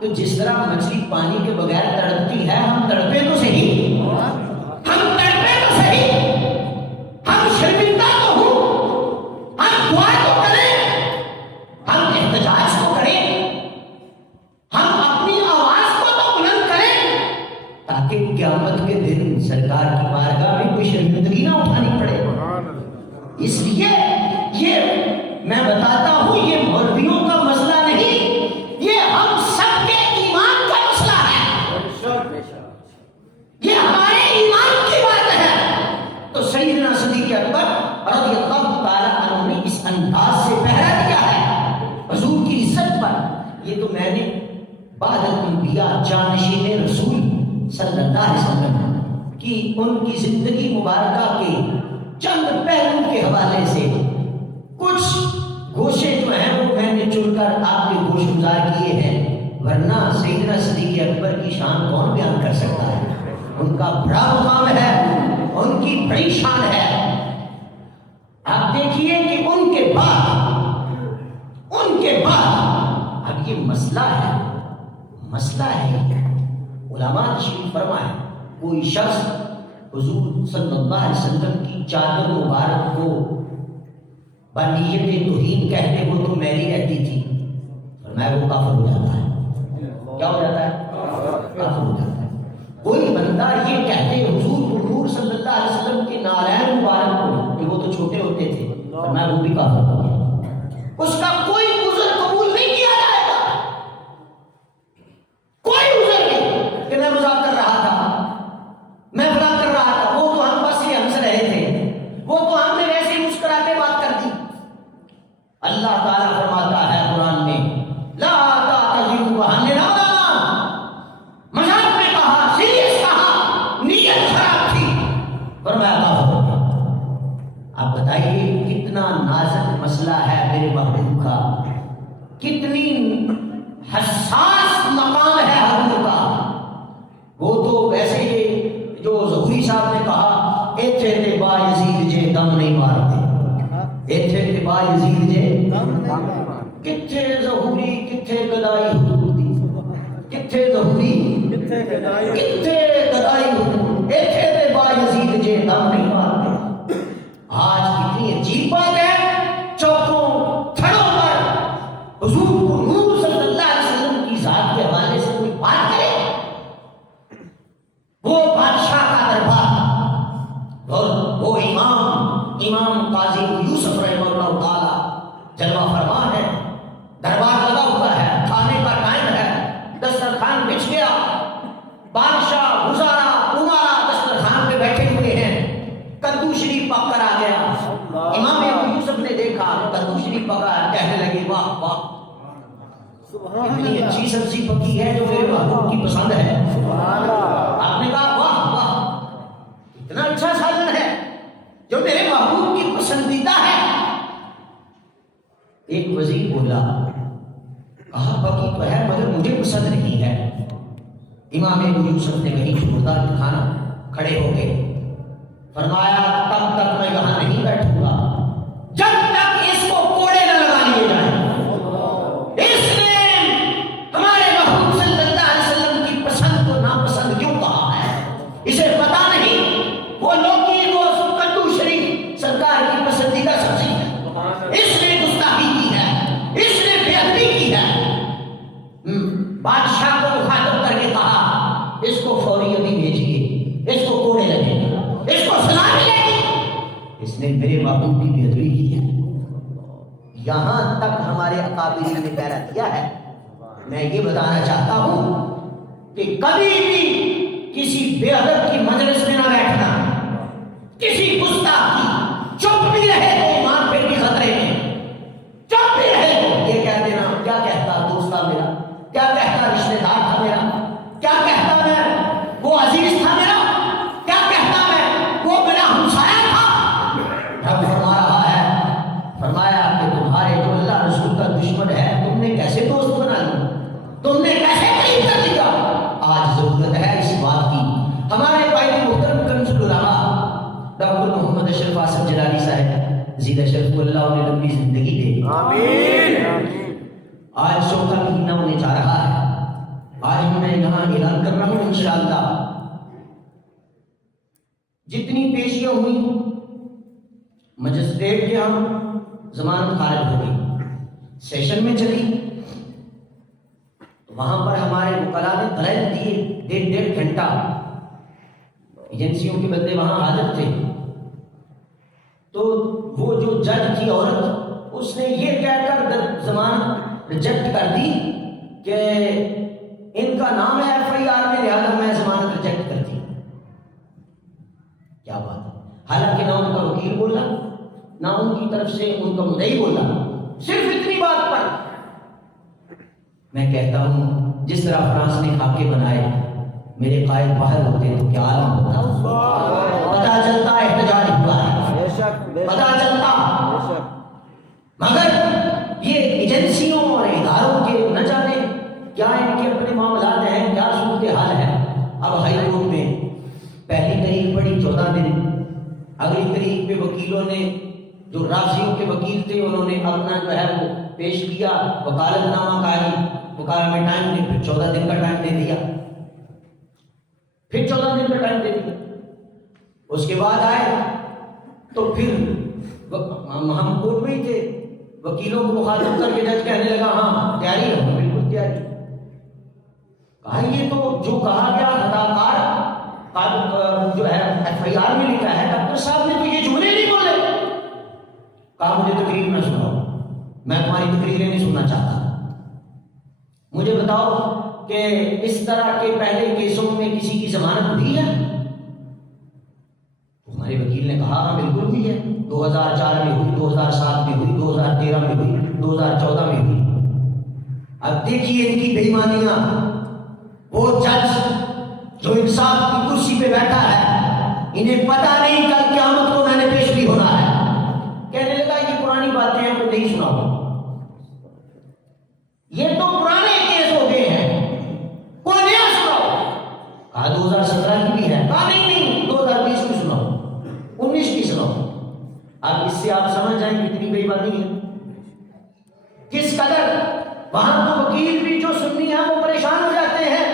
تو جس طرح مچھلی پانی کے بغیر تڑپتی ہے ہم تڑپے تو صحیح ہم تڑپے تو صحیح ہم شرمندہ تو ہوں ہم دعا تو کریں ہم احتجاج تو کریں ہم اپنی آواز کو تو بلند کریں تاکہ قیامت کے دن سرکار کی بارگاہ میں کوئی شرمندگی نہ اٹھانی پڑے اس لیے یہ میں بتاتا ہوں یہ مولویوں کا مسئلہ نہیں یہ ہم سب کے ایمان کا مسئلہ ہے یہ ہمارے ایمان کی بات ہے تو سیدنا صدیق اکبر رضی اللہ تعالیٰ عنہ نے اس انداز سے پہرا دیا ہے حضور کی عزت پر یہ تو میں نے بعد الانبیاء جانشین رسول صلی اللہ علیہ وسلم کی ان کی زندگی مبارکہ کے چند پہلو کے حوالے سے کچھ گوشے جو ہیں وہ میں نے چن کر آپ کے گوش گزار کیے ہیں ورنہ سیدنا صدیق اکبر کی شان کون بیان کر سکتا ہے ان کا بڑا مقام ہے ان کی بڑی شان ہے آپ دیکھیے کہ ان کے بعد اب یہ مسئلہ ہے علماء تشریف فرمائے کوئی شخص حضور صلی اللہ علیہ وسلم کی چادر مبارک کو بنیت توہین کہتے وہ تو میری رہتی تھی فرمایا وہ کافر ہو جاتا ہے کیا ہو جاتا ہے کافر ہو جاتا ہے کوئی بندہ یہ کہتے حضور صلی اللہ علیہ وسلم کے نالین مبارک کو کہ وہ تو چھوٹے ہوتے تھے فرمایا وہ بھی کافر ہو گیا اس کا کوئی عذر قبول نہیں کیا جائے گا کوئی عذر نہیں کہ میں مذاق کر رہا تھا بتائیے کتنا نازک مسئلہ ہے میرے محبوب کا، کتنی حساس مقام ہے حضور کا. وہ تو ویسے ہی جو ظہوری صاحب نے کہا ایتھے تے با یزید جے دم نہیں مارتے، ایتھے تے با یزید جے کتھے ظہوری کتھے گدائی حضور دی، کتھے ظہوری کتھے گدائی حضور، ایتھے تے با یزید جے دم نہیں مارتے. آج کتنی عجیب بات ہے، چوکوں تھڑوں پر حضور صلی اللہ علیہ وسلم کی ذات کے حوالے سے کوئی بات کرے، وہ بادشاہ کا دربار اور وہ امام قاضی یوسف رحمہ اللہ تعالی جلوہ فرما ہے، دربار لگا ہوا ہے، کھانے کا ٹائم ہے، دسترخوان بچھ گیا، بادشاہ وزارا عمارا دسترخوان پہ بیٹھے ہوئے ہیں، کدو شریف پک کر آ گیا. امام ابو یوسف نے دیکھا کدو شریف پکا، کہنے لگے واہ واہ اتنی اچھی سبزی پکی ہے جو میرے محبوب کی پسند ہے. آپ نے کہا واہ واہ اتنا اچھا سالن ہے جو میرے محبوب کی پسندیدہ ہے. ایک وزیر بولا کہا پکی تو ہے مگر مجھے پسند نہیں ہے. امام ابو یوسف نے کہیں چھوڑا کھانا، کھڑے ہو گئے، فرمایا تب تک میں یہاں نہیں بیٹھوں گا جب تک اس کو کوڑے نہ لگا لیے جائیں. اس نے ہمارے محبوب صلی اللہ علیہ وسلم کی پسند کو ناپسند کیوں کہا ہے، اسے پتا نہیں وہ لوکی وہ کدو شریف سرکار کی پسندیدہ سبزی ہے، اس نے گستاخی کی ہے، اس نے بے ادبی کی ہے. بادشاہ کو مخاطب کر کے کہا اس کو فوری ابھی بھیجیے، اس کو کوڑے لگے گا، اس کو سزا ملے گی. اس نے میرے محبوب کی بے ادبی کی ہے. یہاں تک ہمارے اکابرین نے پیرا دیا ہے. میں یہ بتانا چاہتا ہوں کہ کبھی بھی کسی بے ادب کی مجلس میں نہ بیٹھنا، کسی گستاخ کی چپ بھی رہے تو ایمان پہ بھی خطرے میں، چپ بھی رہے تو یہ کہہ دینا کیا کہتا دوست تھا میرا، کیا کہتا رشتے دار تھا میرا، کیا کہتا میں وہ عزیز تھا میرا، کیا کہتا میں وہ میرا ہمسایہ تھا. رب فرما رہا ہے، فرمایا کہ تمہارے جو اللہ رسول کا دشمن ہے تم نے کیسے دوست بنا لیا، تم نے کیسے قریب کر دیا. آج ضرورت ہے اس بات کی. ہمارے بھائی محترم کنز العلماء ڈاکٹر محمد اشرف آصف جلالی صاحب زیدہ شرف کو اللہ انہیں لمبی زندگی دے، آمین. آج چوتھا مہینہ ہونے جا رہا ہے. آج میں یہاں اعلان کر رہا ہوں انشاءاللہ جتنی پیشیاں ہوئی مجسٹریٹ کے ہم ضمانت خارج ہو گئی، سیشن میں چلی، وہاں پر ہمارے وکلاء نے دلائل دیے 1.5 گھنٹہ، ایجنسیوں کے بندے وہاں حاضر تھے. تو وہ جو جج تھی عورت، اس نے یہ کہہ کر ضمانت ریجیکٹ کر دی کہ ان کا نام ہے FIR میں لہذا میں ضمانت ریجیکٹ کرتی. کیا بات ہے. حالانکہ نہ ان کا وکیل بولا، نہ ان کی طرف سے ان کا مدعی بولا، صرف اتنی بات پر. میں کہتا ہوں جس طرح فرانس نے خاکے بنائے، میرے قائد باہر ہوتے تو کیا عالم ہوتا. پتا چلتا احتجاج ہوا ہے، پتا چلتا. مگر یہ ایجنسیوں اور اداروں کے نہ جانے کیا ان کے اپنے معاملات ہیں، کیا صورتحال ہے. اب ہائی کورٹ میں پہلی تاریخ پڑی 14 دن، اگلی تاریخ پہ وکیلوں نے جو رافضیوں کے وکیل تھے انہوں نے اپنا جو ہے وہ پیش کیا، وکالت نامہ قائم، وکالت میں ٹائم نے پھر 14 دن کا ٹائم دے دیا، پھر 14 دن کا ٹائم دے دیا. اس کے بعد آئے تو پھر ہم کورٹ میں ہی تھے، وکیلوں کو مخاطب کر کے جج کہنے لگا ہاں تیاری ہے، بالکل تیاری. کہا یہ تو جو کہا گیا اداکار جو ہے FIR میں لکھا ہے، ڈاکٹر صاحب نے تو یہ جملے نہیں بولے. کہا مجھے تقریر نہ سناؤ، میں تمہاری تقریریں نہیں سننا چاہتا. مجھے بتاؤ کہ اس طرح کے پہلے کیسوں میں کسی کی ضمانت ہوئی ہے؟ ہمارے وکیل نے کہا ہاں بالکل ہوئی ہے، 2004 میں ہوئی، 2007 میں ہوئی، 2013 میں ہوئی، 2014 میں ہوئی. اب دیکھیے ان کی بے ایمانیاں. وہ جج جو انصاف کی کرسی پہ بیٹھا ہے، انہیں پتا نہیں کل قیامت کو میں نے پیش بھی ہونا ہے. 2017 کی بھی ہے، کہا نہیں 2020 کی سنو، 19 کی سنو۔ اب اس سے آپ سمجھ جائیں کتنی بے ایمانی ہے، کس قدر وہاں تو وکیل بھی جو سنی ہیں وہ پریشان ہو جاتے ہیں،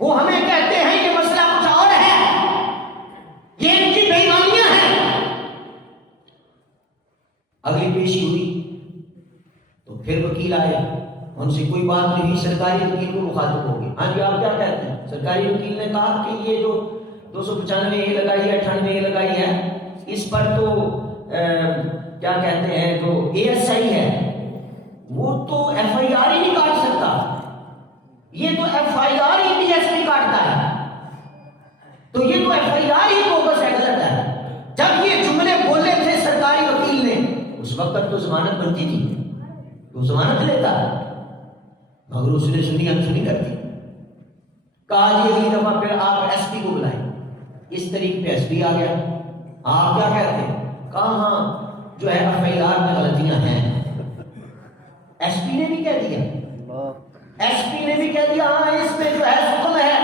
وہ ہمیں کہتے ہیں یہ مسئلہ کچھ اور ہے، یہ ان کی بے ایمانیاں ہیں۔ اگلی پیشی ہوئی تو پھر وکیل آئے، ان سے کوئی بات نہیں، سرکاری وکیل کو مخاطب ہو گئے، ہاں جی آپ کیا کہتے ہیں؟ سرکاری وکیل نے کہا کہ یہ جو 295 یہ لگائی ہے، 98 یہ لگائی ہے، اس پر تو کیا کہتے ہیں جو ASI ہے وہ تو FIR ہی نہیں کاٹ سکتا، یہ تو FIR ہی DSP کاٹتا ہے، تو یہ تو FIR ہی بوگس ہے، غلط ہے۔ جب یہ جملے بولے تھے سرکاری وکیل نے، اس وقت تو ضمانت بنتی تھی، تو ضمانت لیتا، مگر اس نے سنی انسنی کر دی۔ کہا جی اگلی دفعہ پھر آپ SP کو بلائیں، اس طریقے پہ SP آ گیا، آپ کیا کہتے ہیں؟ کہا ہاں جو ہے FIR میں غلطیاں ہیں۔ SP نے بھی کہہ دیا، SP نے بھی کہہ دیا ہاں اس میں جو ہے حکم ہے،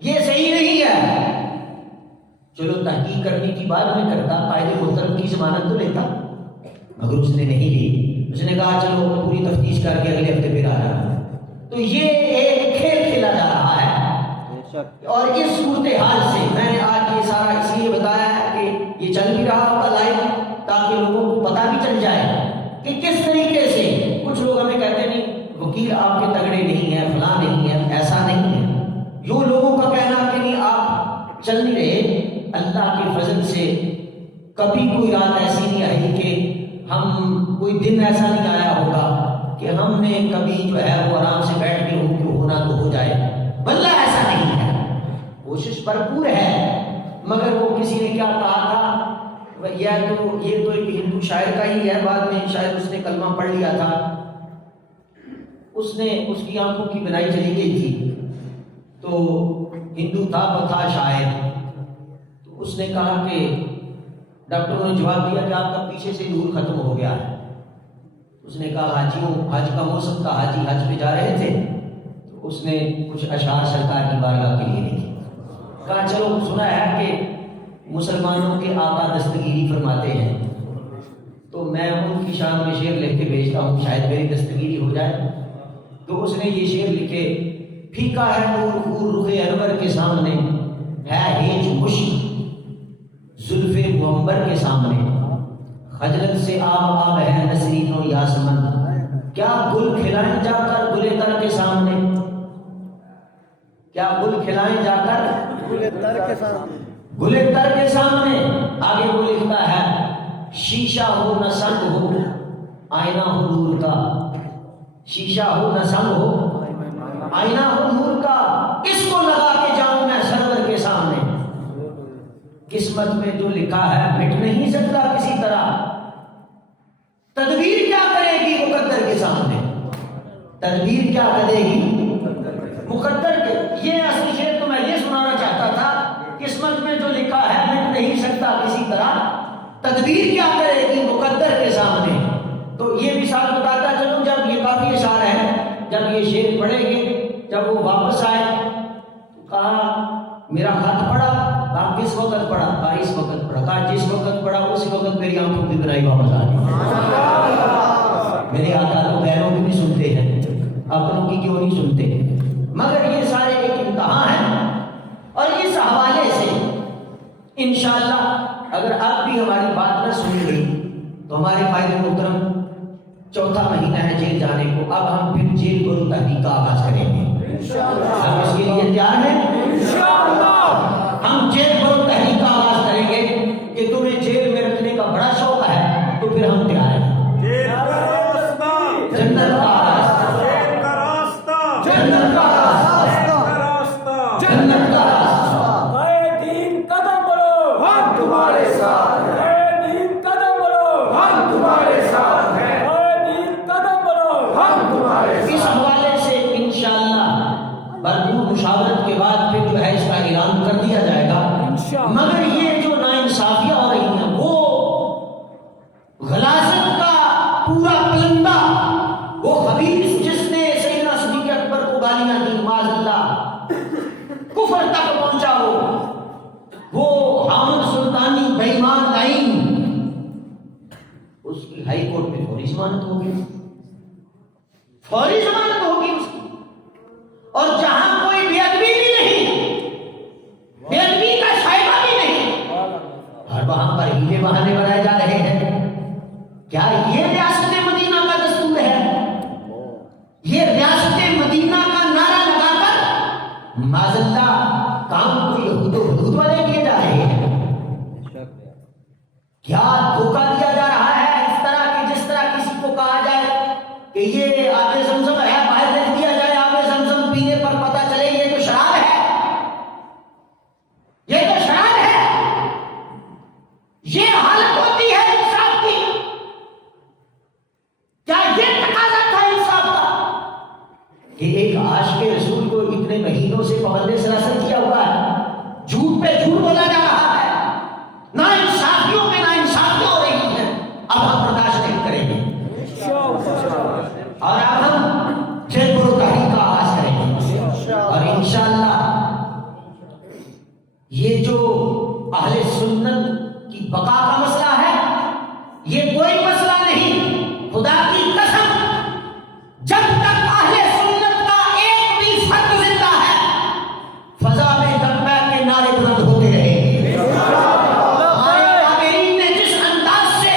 یہ صحیح نہیں ہے۔ چلو تحقیق کرنے کی بات میں کرتا، قائد محترم کی ضمانت تو لیتا، مگر اس نے نہیں لی، اس نے کہا چلو پوری تفتیش کر کے اگلے ہفتے پھر آ رہا ہے۔ تو یہ ایک کھیل کھیلا جا رہا ہے، اور اس صورتحال سے میں نے آج یہ سارا اس لیے بتایا ہے کہ یہ چل بھی رہا ہوگا لائیو، تاکہ لوگوں کو پتہ بھی چل جائے کہ کس طریقے سے کچھ لوگ ہمیں کہتے نہیں وکیل آپ کے تگڑے نہیں ہیں، فلاں نہیں ہے، ایسا نہیں ہے، جو لوگوں کا کہنا کہ نہیں آپ چل نہیں رہے، اللہ کے فضل سے کبھی کوئی رات ایسی نہیں آئی کہ ہم کوئی دن ایسا نہیں آیا ہوگا کہ ہم نے کبھی جو ہے وہ آرام سے بیٹھ کے ہو کہ ہونا تو ہو جائے، واللہ ایسا نہیں ہے، کوشش بھرپور ہے۔ مگر وہ کسی نے کیا کہا تھا، یہ تو ایک ہندو شاعر کا ہی ہے، بعد میں شاید اس نے کلمہ پڑھ لیا تھا، اس کی آنکھوں کی بنائی چلی گئی تھی، تو ہندو تھا شاعر، تو اس نے کہا کہ ڈاکٹروں نے جواب دیا کہ آپ کا پیچھے سے نور ختم ہو گیا ہے۔ اس نے کہا حج کا موسم تھا، حاجی حج پہ جا رہے تھے، تو اس نے کچھ اشعار سرکار کی بارگاہ کے لیے لکھے، کہا چلو سنا ہے کہ مسلمانوں کے آقا دستگیری فرماتے ہیں، تو میں ان کی شان میں شعر لکھ کے بھیجتا ہوں، شاید میری دستگیری ہو جائے۔ تو اس نے یہ شعر لکھے، پھیکا ہے نور خور رخ انور کے سامنے، ہے ہیج مشک زلف معمبر کے سامنے، خجلت سے آب ہے نسرین و یاسمن، کیا گل کھلائیں جا کر گل تر کے سامنے، کیا گل کھلائیں جا کر گل تر کے سامنے۔ آگے وہ لکھتا ہے، شیشہ ہو نہ سنگ ہو آئینہ ہو نور کا، شیشہ ہو نہ سنگ ہو آئینہ ہو نور کا، اس کو لگا کے جاؤں میں سرور کے سامنے، قسمت میں جو لکھا ہے مٹ نہیں سکتا کسی طرح، تدبیر کیا کرے گی مقدر کے سامنے، تدبیر کیا کرے گی مقدر کے۔ یہ اصلی شعر تو میں یہ سنانا چاہتا تھا، قسمت میں جو لکھا ہے مٹ نہیں سکتا کسی طرح، تدبیر کیا کرے گی مقدر کے سامنے۔ تو یہ مثال بتاتا چلوں، جب یہ کافی اشعار ہے، جب یہ شعر پڑھیں گے، جب وہ واپس آئے تو کہا میرا خط پڑھا، کہا کس وقت پڑھا، کہا اس وقت پڑھا، کہا جس وقت پڑھا اسی وقت میری آنکھوں کی بنائی واپس آ گئی۔ میرے آقا تو غیروں کی بھی سنتے ہیں، اپنوں کی کیوں نہیں سنتے؟ مگر یہ سارے ایک امتحان ہیں، اور اس حوالے سے انشاءاللہ اگر آپ بھی ہماری بات نہ سنیں گے تو ہمارے قائد محترم چوتھا مہینہ ہے جیل جانے کو، اب ہم پھر جیل کو تحقیق کا آغاز کریں گے، ہم اس کے لیے تیار ہیں انشاءاللہ۔ ہم جیل کو تحقیق کا آغاز کریں گے، کہ تمہیں جیل میں رکھنے کا بڑا شوق ہے تو پھر ہم تیار ہیں۔ جنت کا راستہ، جنت کا راستہ، جنت کا راستہ، جنت کا راستہ، اے دین قدم بڑھو ہم تمہارے ساتھ ہیں، اے دین قدم بڑھو ہم تمہارے ساتھ ہیں، اے دین قدم بڑھو ہم تمہارے ساتھ ہیں۔ اس حوالے سے انشاءاللہ بھرپور مشاورت کے بعد پھر جو ہے اس کا اعلان کر دیا جائے گا۔ مگر یہ جو ناانصافیاں ہو رہی ہیں، وہ غلاظت کا پورا پلندہ، وہ خبیث جس نے سیدنا صدیق اکبر کو گالیاں دی معاذ اللہ، کفر تک پہنچا وہ حامد سلطانی بےمان لائن، اس کی ہائی کورٹ میں فوری ضمانت ہوگی، فوری ضمانت ہوگی اس کی۔ اور جہاں کوئی بے ادبی بھی نہیں، بے ادبی کا شائبہ بھی نہیں، اور وہاں پر ہیلے بہانے بنائے جا رہے ہیں۔ کیا یہ ریاست مدینہ کا دستور ہے؟ یہ ریاست مدینہ کا نعرہ لگا کر معذاللہ کام کو یہود و حدود والے کیے جا رہے ہیں۔ کیا دھوکہ دیا جا رہا ہے اس طرح کہ جس طرح کسی کو کہا جائے کہ یہ آب زمزم ہے، باہر رکھ دیا جائے، آب زمزم پینے پر پتہ چلے یہ تو شراب ہے، یہ تو شراب ہے۔ یہ حالت ہوتی ہے انصاف کی؟ کیا یہ تقاضا تھا انصاف کا کہ ایک عاشق رسول کو اتنے مہینوں سے پابند سراسر کیا ہوا ہے، جھوٹ پہ جھوٹ بولا جا رہا ہے، نا انصافیوں میں نا انصافیاں ہو رہی ہیں، اب ہم برداشت نہیں کریں گے اور اب ہم جلد و تحریک کا آغاز کریں گے، اور انشاءاللہ یہ جو اہل سنت کی بقا کا مسئلہ ہے یہ کوئی مسئلہ نہیں، خدا کی قسم جب تک اہل سنت کا ایک بھی فرد زندہ ہے فضا میں لبیک کے نعرے بلند ہوتے رہیں گے۔ ہمارے کافرین نے جس انداز سے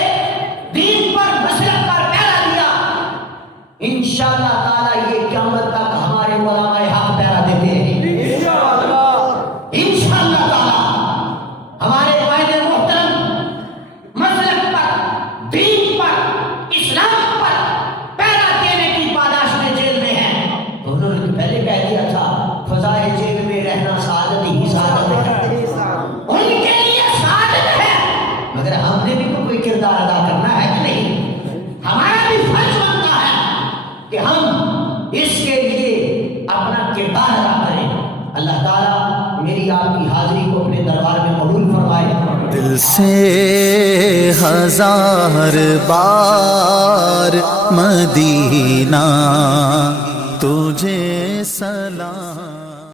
دین پر مسلک پر پہرا دیا، انشاءاللہ تعالی یہ قیامت تک ہمارے علماء حق پہرا دیتے رہیں گے انشاءاللہ تعالی۔ ہمارے قائد محترم مسلک پر، دین پر، اسلام پر پہرا دینے کی پاداش میں جیل میں ہیں، تو انہوں نے پہلے کہہ دیا تھا فضائے جیل میں رہنا سعادت ہی سعادت ہے، ان کے لیے سعادت ہے، مگر ہم نے بھی کوئی کردار ادا کرنا ہے کہ نہیں؟ ہمارا بھی فرض بنتا ہے کہ ہم اس کے لیے اپنا کردار ادا کریں۔ اللہ تعالیٰ میری آپ کی حاضری کو اپنے دربار میں قبول فرمائے۔ دل سے ہزار بار مدینہ تجھے سلام